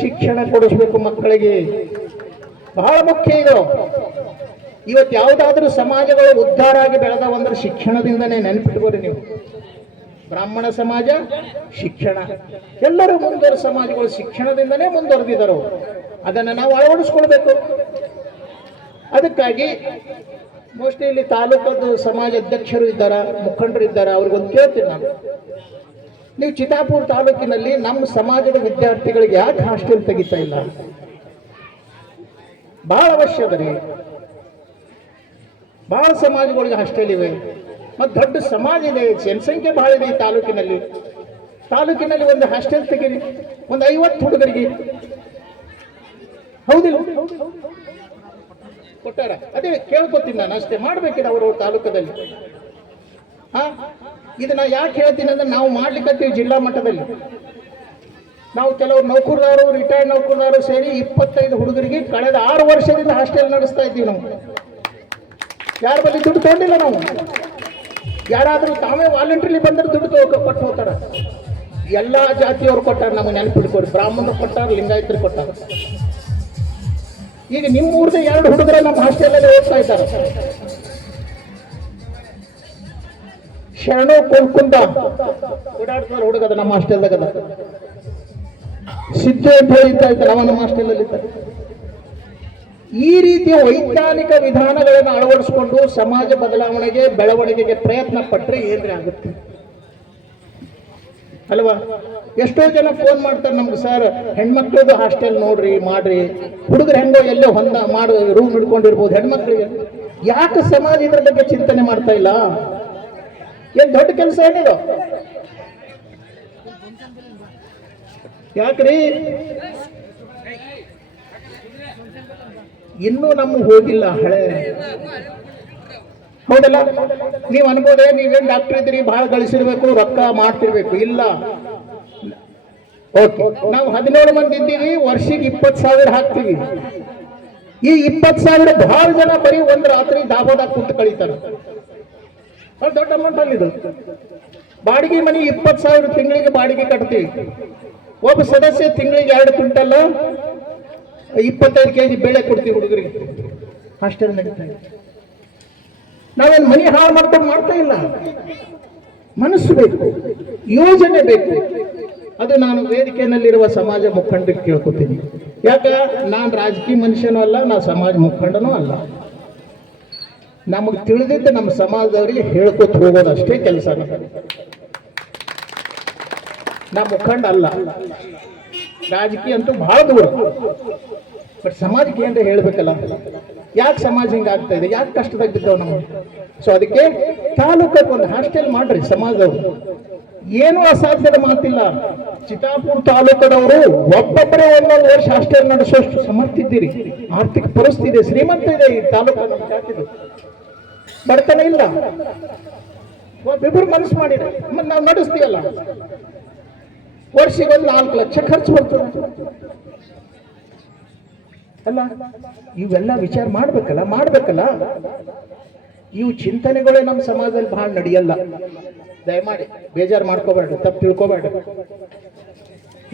ಶಿಕ್ಷಣ ಕೊಡಿಸ್ಬೇಕು ಮಕ್ಕಳಿಗೆ, ಬಹಳ ಮುಖ್ಯ ಇದು. ಇವತ್ತು ಯಾವುದಾದ್ರೂ ಸಮಾಜಗಳು ಉದ್ಧಾರ ಆಗಿ ಬೆಳೆದವಂದ್ರೆ ಶಿಕ್ಷಣದಿಂದನೇ. ನೆನಪಿಟ್ಕೋರಿ ನೀವು. ಬ್ರಾಹ್ಮಣ ಸಮಾಜ ಶಿಕ್ಷಣ, ಎಲ್ಲರೂ ಮುಂದುವರೆದ ಸಮಾಜಗಳು ಶಿಕ್ಷಣದಿಂದನೇ ಮುಂದುವರೆದಿದ್ದರು. ಅದನ್ನು ನಾವು ಅಳವಡಿಸ್ಕೊಳ್ಬೇಕು. ಅದಕ್ಕಾಗಿ ಮೋಸ್ಟ್ಲಿ ಇಲ್ಲಿ ತಾಲೂಕದ್ದು ಸಮಾಜ ಅಧ್ಯಕ್ಷರು ಇದ್ದಾರ, ಮುಖಂಡರು ಇದ್ದಾರ, ಅವ್ರಿಗೊಂದು ಕೇಳ್ತೀನಿ ನಾನು. ನೀವು ಚಿತ್ತಾಪುರ ತಾಲೂಕಿನಲ್ಲಿ ನಮ್ಮ ಸಮಾಜದ ವಿದ್ಯಾರ್ಥಿಗಳಿಗೆ ಯಾಕೆ ಹಾಸ್ಟೆಲ್ ತೆಗಿತಾ ಇಲ್ಲ? ಬಹಳ ಅವಶ್ಯ ಅದ ರೀ. ಬಹಳ ಸಮಾಜಗಳಿಗೆ ಹಾಸ್ಟೆಲ್ ಇವೆ, ಮತ್ತು ದೊಡ್ಡ ಸಮಾಜ ಇದೆ, ಜನಸಂಖ್ಯೆ ಬಹಳ ಇದೆ ಈ ತಾಲೂಕಿನಲ್ಲಿ. ತಾಲೂಕಿನಲ್ಲಿ ಒಂದು ಹಾಸ್ಟೆಲ್ ತೆಗೀರಿ, ಒಂದು 50 ಹುಡುಗರಿಗೆ. ಹೌದಿಲ್ಲ? ಕೊಟ್ಟಾರ. ಅದೇ ಕೇಳ್ಕೊತೀನಿ ನಾನು ಅಷ್ಟೇ. ಮಾಡ್ಬೇಕಿದೆ ಅವರು ತಾಲೂಕದಲ್ಲಿ. ಇದನ್ನ ಯಾಕೆ ಹೇಳ್ತೀನಿ ಅಂದ್ರೆ, ನಾವು ಮಾಡ್ಲಿಕ್ಕತ್ತೀವಿ ಜಿಲ್ಲಾ ಮಟ್ಟದಲ್ಲಿ. ನಾವು ಕೆಲವರು ನೌಕರದಾರರು, ರಿಟೈರ್ಡ್ ನೌಕರದಾರರು ಸೇರಿ 25 ಹುಡುಗರಿಗೆ ಕಳೆದ 6 ವರ್ಷದಿಂದ ಹಾಸ್ಟೆಲ್ ನಡೆಸ್ತಾ ಇದ್ದೀವಿ ನಾವು. ಯಾರ ಬಳಿ ದುಡ್ಡು ತಗೊಂಡಿಲ್ಲ ನಾವು. ಯಾರಾದರೂ ತಾವೇ ವಾಲಂಟ್ರಿಲಿ ಬಂದ್ರೆ ದುಡ್ಡು ಕೊಟ್ಟು ಹೋಗ್ತಾರ. ಎಲ್ಲ ಜಾತಿಯವರು ಕೊಟ್ಟಾರ, ನಮಗೆ ನೆನಪಿಡ್ಕೊಡಿ. ಬ್ರಾಹ್ಮಣರು ಕೊಟ್ಟಾರ, ಲಿಂಗಾಯತರು ಕೊಟ್ಟಾರ. ಈಗ ನಿಮ್ಮ ಊರದ 2 ಹುಡುಗರ ನಮ್ಮ ಹಾಸ್ಟೆಲಲ್ಲಿ ಓದ್ತಾ ಇದ್ದಾರೆ. ಶರಣು ಕೊಂಡ್ಕುಂದ ಓಡಾಡ್ತಾರ ಹುಡುಗದ ನಮ್ಮ ಹಾಸ್ಟೆಲ್ದಾಗ. ಸಿದ್ದು ಅಂತ ಹೇಳಿದ್ದ ನಮ್ಮ ಹಾಸ್ಟೆಲಲ್ಲಿ ಇದ್ದಾರೆ. ಈ ರೀತಿಯ ವೈಜ್ಞಾನಿಕ ವಿಧಾನಗಳನ್ನು ಅಳವಡಿಸಿಕೊಂಡು ಸಮಾಜ ಬದಲಾವಣೆಗೆ, ಬೆಳವಣಿಗೆಗೆ ಪ್ರಯತ್ನ ಪಟ್ಟರೆ ಏನ್ರಿ ಆಗುತ್ತೆ ಅಲ್ವಾ? ಎಷ್ಟೋ ಜನ ಫೋನ್ ಮಾಡ್ತಾರೆ ನಮ್ಗೆ, ಸರ್ ಹೆಣ್ಮಕ್ಳದ್ದು ಹಾಸ್ಟೆಲ್ ನೋಡ್ರಿ, ಮಾಡ್ರಿ. ಹುಡುಗರು ಹೆಂಗೋ ಎಲ್ಲೋ ಹೊಂದ ಮಾಡಿ ರೂಮ್ ಹಿಡ್ಕೊಂಡಿರ್ಬೋದು, ಹೆಣ್ಮಕ್ಳಿಗೆ ಯಾಕೆ ಸಮಾಜ ಇದ್ರ ಬಗ್ಗೆ ಚಿಂತನೆ ಮಾಡ್ತಾ ಇಲ್ಲ? ಏನ್ ದೊಡ್ಡ ಕೆಲಸ ಏನಿದು? ಯಾಕ್ರಿ ಇನ್ನೂ ನಮ್ಗೆ ಹೋಗಿಲ್ಲ ಹಳೆ? ಹೌದಲ್ಲ? ನೀವು ಅನ್ಬೋದೇ, ನೀವೇನ್ ಡಾಕ್ಟರ್ ಇದ್ರಿ, ಬಹಳ ಗಳಿಸಿರ್ಬೇಕು, ರೊಕ್ಕ ಮಾಡ್ತಿರ್ಬೇಕು. ಇಲ್ಲ, ಓಕೆ, ನಾವು 17 ಮಂದಿ ಇದ್ದೀವಿ, ವರ್ಷಕ್ಕೆ 20,000 ಹಾಕ್ತೀವಿ. ಈ 20,000 ಬಹಳ ಜನ ಬರೀ ಒಂದು ರಾತ್ರಿ ದಾಬೋದಾಗ ಕುಂತು ಕಳೀತಾರೆ. ದೊಡ್ಡ ಅಮೌಂಟ್ ಅಲ್ಲಿದು. ಬಾಡಿಗೆ ಮನೆ 20,000 ತಿಂಗಳಿಗೆ ಬಾಡಿಗೆ ಕಟ್ತೀವಿ. ಒಬ್ಬ ಸದಸ್ಯ ತಿಂಗಳಿಗೆ 2 ಕ್ವಿಂಟಲ್ 25 kg ಬೇಳೆ ಕೊಡ್ತೀವಿ ಹುಡುಗರಿಗೆ. ಹಾಸ್ಟೆಲ್ ನಡೀತಾ ಇದೆ. ನಾವೇನು ಮನೆ ಹಾಳು ಮಾಡ್ಕೊಂಡು ಮಾಡ್ತಾ ಇಲ್ಲ. ಮನಸ್ಸು ಬೇಕು, ಯೋಜನೆ ಬೇಕು. ಅದು ನಾನು ವೇದಿಕೆಯಲ್ಲಿರುವ ಸಮಾಜ ಮುಖಂಡರಿಗೆ ಕೇಳ್ಕೊತೀನಿ. ಯಾಕೆ ನಾನು ರಾಜಕೀಯ ಮನುಷ್ಯನೂ ಅಲ್ಲ, ನಾ ಸಮಾಜ ಮುಖಂಡನೂ ಅಲ್ಲ. ನಮಗೆ ತಿಳಿದಿದ್ದು ನಮ್ಮ ಸಮಾಜದವರಿಗೆ ಹೇಳ್ಕೊತ ಹೋಗೋದಷ್ಟೇ ಕೆಲಸ. ನಾ ಮುಖಂಡ ಅಲ್ಲ, ರಾಜಕೀಯ ಅಂತೂ ಬಹಳ ದೂರ. ಬಟ್ ಸಮಾಜಕ್ಕೆ ಏನ್ರ ಹೇಳ್ಬೇಕಲ್ಲ, ಯಾಕೆ ಸಮಾಜ ಹಿಂಗಾಗ್ತಾ ಇದೆ, ಯಾಕೆ ಕಷ್ಟದಾಗ ಬಿದ್ದವ್ ನಮಗೆ. ಸೊ ಅದಕ್ಕೆ ತಾಲೂಕಕ್ಕೆ ಒಂದು ಹಾಸ್ಟೆಲ್ ಮಾಡ್ರಿ ಸಮಾಜದವರು. ಏನೂ ಅಸಾಧ್ಯದ ಮಾತಿಲ್ಲ. ಚಿತ್ತಾಪುರ ತಾಲೂಕದವರು ಒಬ್ಬೊಬ್ಬರೇ 1 ವರ್ಷ ಹಾಸ್ಟೆಲ್ ನಡೆಸುವಷ್ಟು ಸಮರ್ಥಿದ್ದೀರಿ. ಆರ್ಥಿಕ ಪರಿಸ್ಥಿತಿ ಶ್ರೀಮಂತ ಇದೆ ಈ ತಾಲೂಕು. ನಮ್ಮ ಜಾತಿದು ಬಡತನ ಇಲ್ಲ. ಒಬ್ಬಿಬ್ರು ಮನಸ್ಸು ಮಾಡಿದ್ರೆ ನಾವು ನಡೆಸ್ತೀವಲ್ಲ, ವರ್ಷಕ್ಕೆ 4 ಲಕ್ಷ ಖರ್ಚು ಬರ್ತದೆ ಅಲ್ಲ? ಇವೆಲ್ಲ ವಿಚಾರ ಮಾಡ್ಬೇಕಲ್ಲ. ಇವು ಚಿಂತನೆಗಳೇ ನಮ್ಮ ಸಮಾಜದಲ್ಲಿ ಬಹಳ ನಡೆಯಲ್ಲ. ದಯಮಾಡಿ ಬೇಜಾರು ಮಾಡ್ಕೋಬೇಡ್ರಿ, ತಪ್ಪು ತಿಳ್ಕೋಬೇಡ್ರಿ.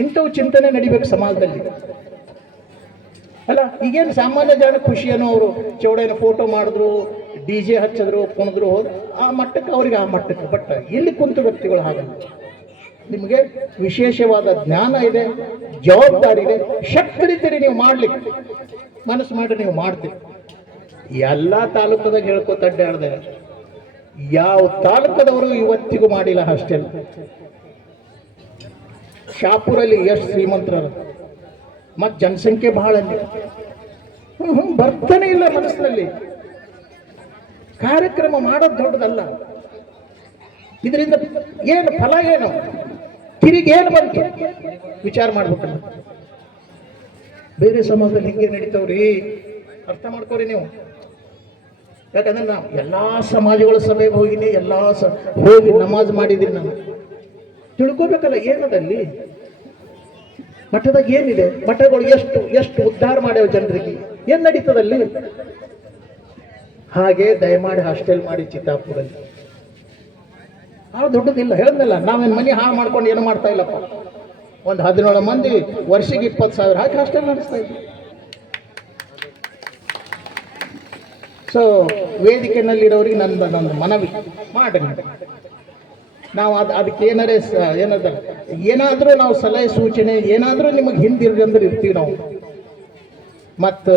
ಇಂಥವು ಚಿಂತನೆ ನಡಿಬೇಕು ಸಮಾಜದಲ್ಲಿ ಅಲ್ಲ? ಈಗೇನು ಸಾಮಾನ್ಯ ಜನ ಖುಷಿಯೇನೋ, ಅವರು ಚೌಡೇನ ಫೋಟೋ ಮಾಡಿದ್ರು, DJ ಹಚ್ಚಿದ್ರು, ಕುಣಿದ್ರು, ಹೋದ್ರು ಆ ಮಟ್ಟಕ್ಕೆ ಅವ್ರಿಗೆ, ಆ ಮಟ್ಟಕ್ಕೆ. ಬಟ್ ಇಲ್ಲಿ ಕುಂತು ವ್ಯಕ್ತಿಗಳು ಹಾಗಲ್ಲ. ನಿಮಗೆ ವಿಶೇಷವಾದ ಜ್ಞಾನ ಇದೆ, ಜವಾಬ್ದಾರಿ ಇದೆ, ಶಕ್ತರಿದ್ದೀರಿ. ನೀವು ಮಾಡ್ಲಿಕ್ಕೆ ಮನಸ್ಸು ಮಾಡಿ ನೀವು ಮಾಡ್ತೀರಿ. ಎಲ್ಲ ತಾಲೂಕದಾಗ ಹೇಳ್ಕೊತ ಅಡ್ಡಾಡ್ದೆ, ಯಾವ ತಾಲೂಕದವರು ಇವತ್ತಿಗೂ ಮಾಡಿಲ್ಲ ಹಾಸ್ಟೆಲ್. ಶಾಪುರಲ್ಲಿ ಎಷ್ಟು ಶ್ರೀಮಂತರ, ಮತ್ತು ಜನಸಂಖ್ಯೆ ಬಹಳ ಅಲ್ಲಿ. ಬರ್ತಾನೆ ಇಲ್ಲ ಮನಸ್ಸಿನಲ್ಲಿ. ಕಾರ್ಯಕ್ರಮ ಮಾಡೋದು ದೊಡ್ಡದಲ್ಲ. ಇದರಿಂದ ಏನು ಫಲ, ಏನು ತಿರುಗಿ ಏನು ಬಂತು ವಿಚಾರ ಮಾಡ್ಬೇಕಲ್ಲ. ಬೇರೆ ಸಮಾಜದಲ್ಲಿ ಹಿಂಗೆ ನಡೀತಾವ್ರಿ, ಅರ್ಥ ಮಾಡ್ಕೋರಿ ನೀವು. ಯಾಕಂದ್ರೆ ನಾವು ಎಲ್ಲಾ ಸಮಾಜಗಳ ಸಭೆಗೆ ಹೋಗಿನಿ, ಹೋಗಿ ನಮಾಜ್ ಮಾಡಿದ್ದೀನಿ. ನಾನು ತಿಳ್ಕೋಬೇಕಲ್ಲ ಏನದಲ್ಲಿ, ಮಠದಾಗ ಏನಿದೆ, ಮಠಗಳು ಎಷ್ಟು ಉದ್ಧಾರ ಮಾಡ್ಯಾವ ಜನರಿಗೆ, ಏನ್ ನಡೀತದಲ್ಲಿ. ಹಾಗೆ ದಯಮಾಡಿ ಹಾಸ್ಟೆಲ್ ಮಾಡಿ ಚಿತ್ತಾಪುರಲ್ಲಿ. ದೊಡ್ಡದಿಲ್ಲ, ಹೇಳಿದ್ನಲ್ಲ, ನಾವೇನು ಮನೆ ಹಾಳು ಮಾಡ್ಕೊಂಡು ಏನು ಮಾಡ್ತಾ ಇಲ್ಲಪ್ಪ. ಒಂದು 17 ಮಂದಿ ವರ್ಷಕ್ಕೆ 20,000 ಹಾಕಿ ಹಾಸ್ಟೆಲ್ ನಡೆಸ್ತಾ ಇದ್ವಿ. ಸೊ ವೇದಿಕೆಯಲ್ಲಿರೋರಿಗೆ ನಂದು ಮನವಿ ಮಾಡ್ರಿ, ನಾವು ಅದಕ್ಕೆ ಏನಾದರೂ ನಾವು ಸಲಹೆ ಸೂಚನೆ ಏನಾದರೂ ನಿಮಗೆ ಹಿಂದಿರ್ರಿ ಅಂದ್ರೆ ಇರ್ತೀವಿ ನಾವು. ಮತ್ತು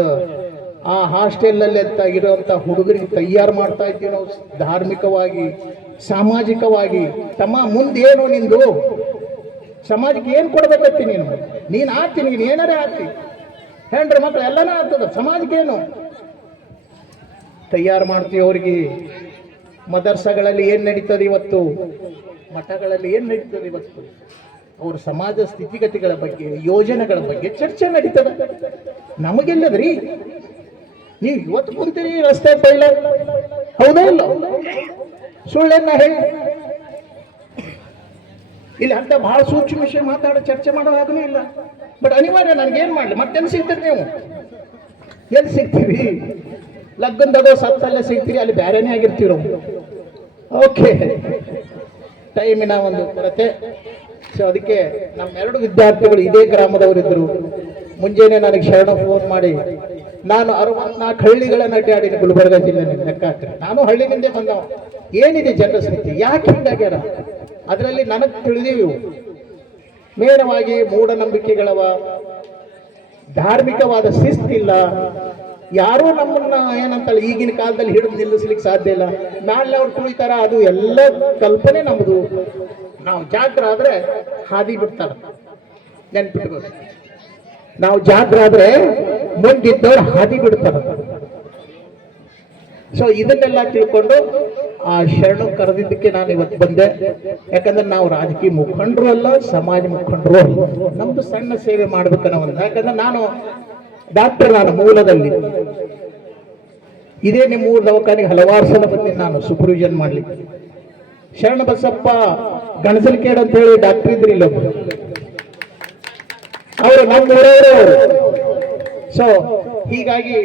ಆ ಹಾಸ್ಟೆಲ್ನಲ್ಲಿ ಅಂತ ಇರುವಂಥ ಹುಡುಗರಿಗೆ ತಯಾರು ಮಾಡ್ತಾ ಇದ್ದೀವಿ ನಾವು ಧಾರ್ಮಿಕವಾಗಿ, ಸಾಮಾಜಿಕವಾಗಿ. ತಮ್ಮ ಮುಂದೇನು ನಿಂದು ಸಮಾಜಕ್ಕೆ ಏನು ಕೊಡ್ಬೇಕತ್ತಿ ನೀನು ಆಡ್ತಿ, ನೀನು ಏನಾರೇ ಆಗ್ತಿ, ಹೆಂಡ್ರ ಮಕ್ಳು ಎಲ್ಲನೂ ಆಗ್ತದ. ಸಮಾಜಕ್ಕೆ ಏನು ತಯಾರು ಮಾಡ್ತೀವಿ ಅವ್ರಿಗೆ. ಮದರ್ಸಗಳಲ್ಲಿ ಏನು ನಡೀತದೆ ಇವತ್ತು, ಮಠಗಳಲ್ಲಿ ಏನು ನಡೀತದೆ ಇವತ್ತು, ಅವ್ರ ಸಮಾಜ ಸ್ಥಿತಿಗತಿಗಳ ಬಗ್ಗೆ, ಯೋಜನೆಗಳ ಬಗ್ಗೆ ಚರ್ಚೆ ನಡೀತದೆ. ನಮಗೆಲ್ಲದ್ರಿ ನೀವು ಇವತ್ತು ಕುಂತೀರಿ ರಸ್ತೆ ಪೈಲ, ಹೌದಾ ಇಲ್ಲ? ಸುಳ್ಳೆನ್ನ ಹೇಳಿ ಇಲ್ಲಿ ಅಂತ ಬಹಳ ಸೂಕ್ಷ್ಮ ವಿಷಯ ಮಾತಾಡೋ ಚರ್ಚೆ ಮಾಡೋ ಹಾಗೂ ಇಲ್ಲ. ಬಟ್ ಅನಿವಾರ್ಯ, ನನಗೇನು ಮಾಡಲಿ, ಮತ್ತೆಲ್ಲಿ ಸಿಗ್ತೀರಿ ನೀವು? ಎಲ್ಲಿ ಸಿಗ್ತೀವಿ? ಲಗ್ನದೋ ಸತ್ತಲ್ಲೇ ಸಿಗ್ತೀರಿ, ಅಲ್ಲಿ ಬೇರೆನೇ ಆಗಿರ್ತೀವಿ. ಓಕೆ, ಟೈಮಿನ ಒಂದು ಕೊರತೆ. ಸೊ ಅದಕ್ಕೆ ನಮ್ಮೆರಡು ವಿದ್ಯಾರ್ಥಿಗಳು ಇದೇ ಗ್ರಾಮದವರಿದ್ದರು. ಮುಂಜಾನೆ ನನಗೆ ಶರಣ ಫೋನ್ ಮಾಡಿ, ನಾನು 64 ಹಳ್ಳಿಗಳನ್ನು ಅಡ್ಡಾಡಿನ ಗುಲ್ಬರ್ಗ ಜಿಲ್ಲೆ ಲೆಕ್ಕ ಹಾಕ್ರಿ. ನಾನು ಹಳ್ಳಿನಿಂದೇ ಬಂದವ. ಏನಿದೆ ಜನರ ಸ್ಥಿತಿ, ಯಾಕೆ ಹಿಂಗಾಗ್ಯಾರ? ಅದರಲ್ಲಿ ನನಗೆ ತಿಳಿದೀವಿ. ನೇರವಾಗಿ ಮೂಢನಂಬಿಕೆಗಳವ, ಧಾರ್ಮಿಕವಾದ ಶಿಸ್ತಿಲ್ಲ. ಯಾರೂ ನಮ್ಮನ್ನ ಏನಂತಲ್ಲ ಈಗಿನ ಕಾಲದಲ್ಲಿ ಹಿಡಿದು ನಿಲ್ಲಿಸ್ಲಿಕ್ಕೆ ಸಾಧ್ಯ ಇಲ್ಲ. ಮ್ಯಾಲೆ ಅವ್ರು ತುಳಿತಾರ, ಅದು ಎಲ್ಲ ಕಲ್ಪನೆ ನಮ್ಮದು. ನಾವು ಜಾಗ್ರ ಆದ್ರೆ ಹಾದಿ ಬಿಡ್ತಾರ, ನೆನ್ಪಿಟ್ಬೋದು. ನಾವು ಜಾಗ್ರ ಆದ್ರೆ ಮುಂದಿದ್ದವ್ರು ಹಾದಿ ಬಿಡ್ತಾರ. ಸೊ ಇದನ್ನೆಲ್ಲ ತಿಳ್ಕೊಂಡು ಆ ಶರಣು ಕರೆದಿದ್ದಕ್ಕೆ ನಾನು ಇವತ್ತು ಬಂದೆ. ಯಾಕಂದ್ರೆ ನಾವು ರಾಜಕೀಯ ಮುಖಂಡರು ಅಲ್ಲ, ಸಮಾಜ ಮುಖಂಡರು ಅಲ್ಲ. ನಮ್ದು ಸಣ್ಣ ಸೇವೆ ಮಾಡ್ಬೇಕನ್ನೋ ಒಂದು. ಯಾಕಂದ್ರೆ ನಾನು ಡಾಕ್ಟರ್, ನಾನು ಮೂಲದಲ್ಲಿ ಇದೇ ನಿಮ್ಮ ಊರ ದವಾಖಾನೆಗೆ ಹಲವಾರು ಸಲ ಬಂದಿನಿ ನಾನು ಸೂಪರ್ವಿಷನ್ ಮಾಡ್ಲಿಕ್ಕೆ. ಶರಣ ಬಸಪ್ಪ ಗಣಸಲ್ಕೇಡ್ ಅಂತ ಹೇಳಿ ಡಾಕ್ಟರ್ ಇದ್ರಿ ಇಲ್ಲ, ಅವರು ನಮ್ಮೂರವರು. ಸೊ ಹೀಗಾಗಿ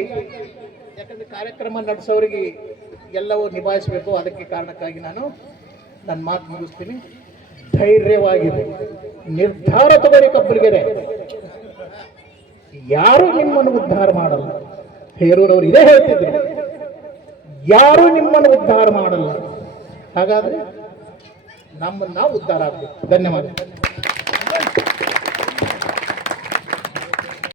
ಯಾಕಂದ್ರೆ ಕಾರ್ಯಕ್ರಮ ನಡೆಸೋರಿಗೆ ಎಲ್ಲವೂ ನಿಭಾಯಿಸಬೇಕು. ಅದಕ್ಕೆ ಕಾರಣಕ್ಕಾಗಿ ನಾನು ನನ್ನ ಮಾತು ಮುಗಿಸ್ತೀನಿ. ಧೈರ್ಯವಾಗಿದೆ, ನಿರ್ಧಾರ ತಗೋರಿ ಕಬ್ಬಲಿಗೆರೆ. ಯಾರು ನಿಮ್ಮನ್ನು ಉದ್ಧಾರ ಮಾಡಲ್ಲ. ಹೇರೂರವರು ಇದೇ ಹೇಳ್ತಿದ್ರು, ಯಾರು ನಿಮ್ಮನ್ನು ಉದ್ಧಾರ ಮಾಡಲ್ಲ. ಹಾಗಾದ್ರೆ ನಮ್ಮನ್ನು ನಾವು ಉದ್ಧಾರ ಆಗಬೇಕು. ಧನ್ಯವಾದ.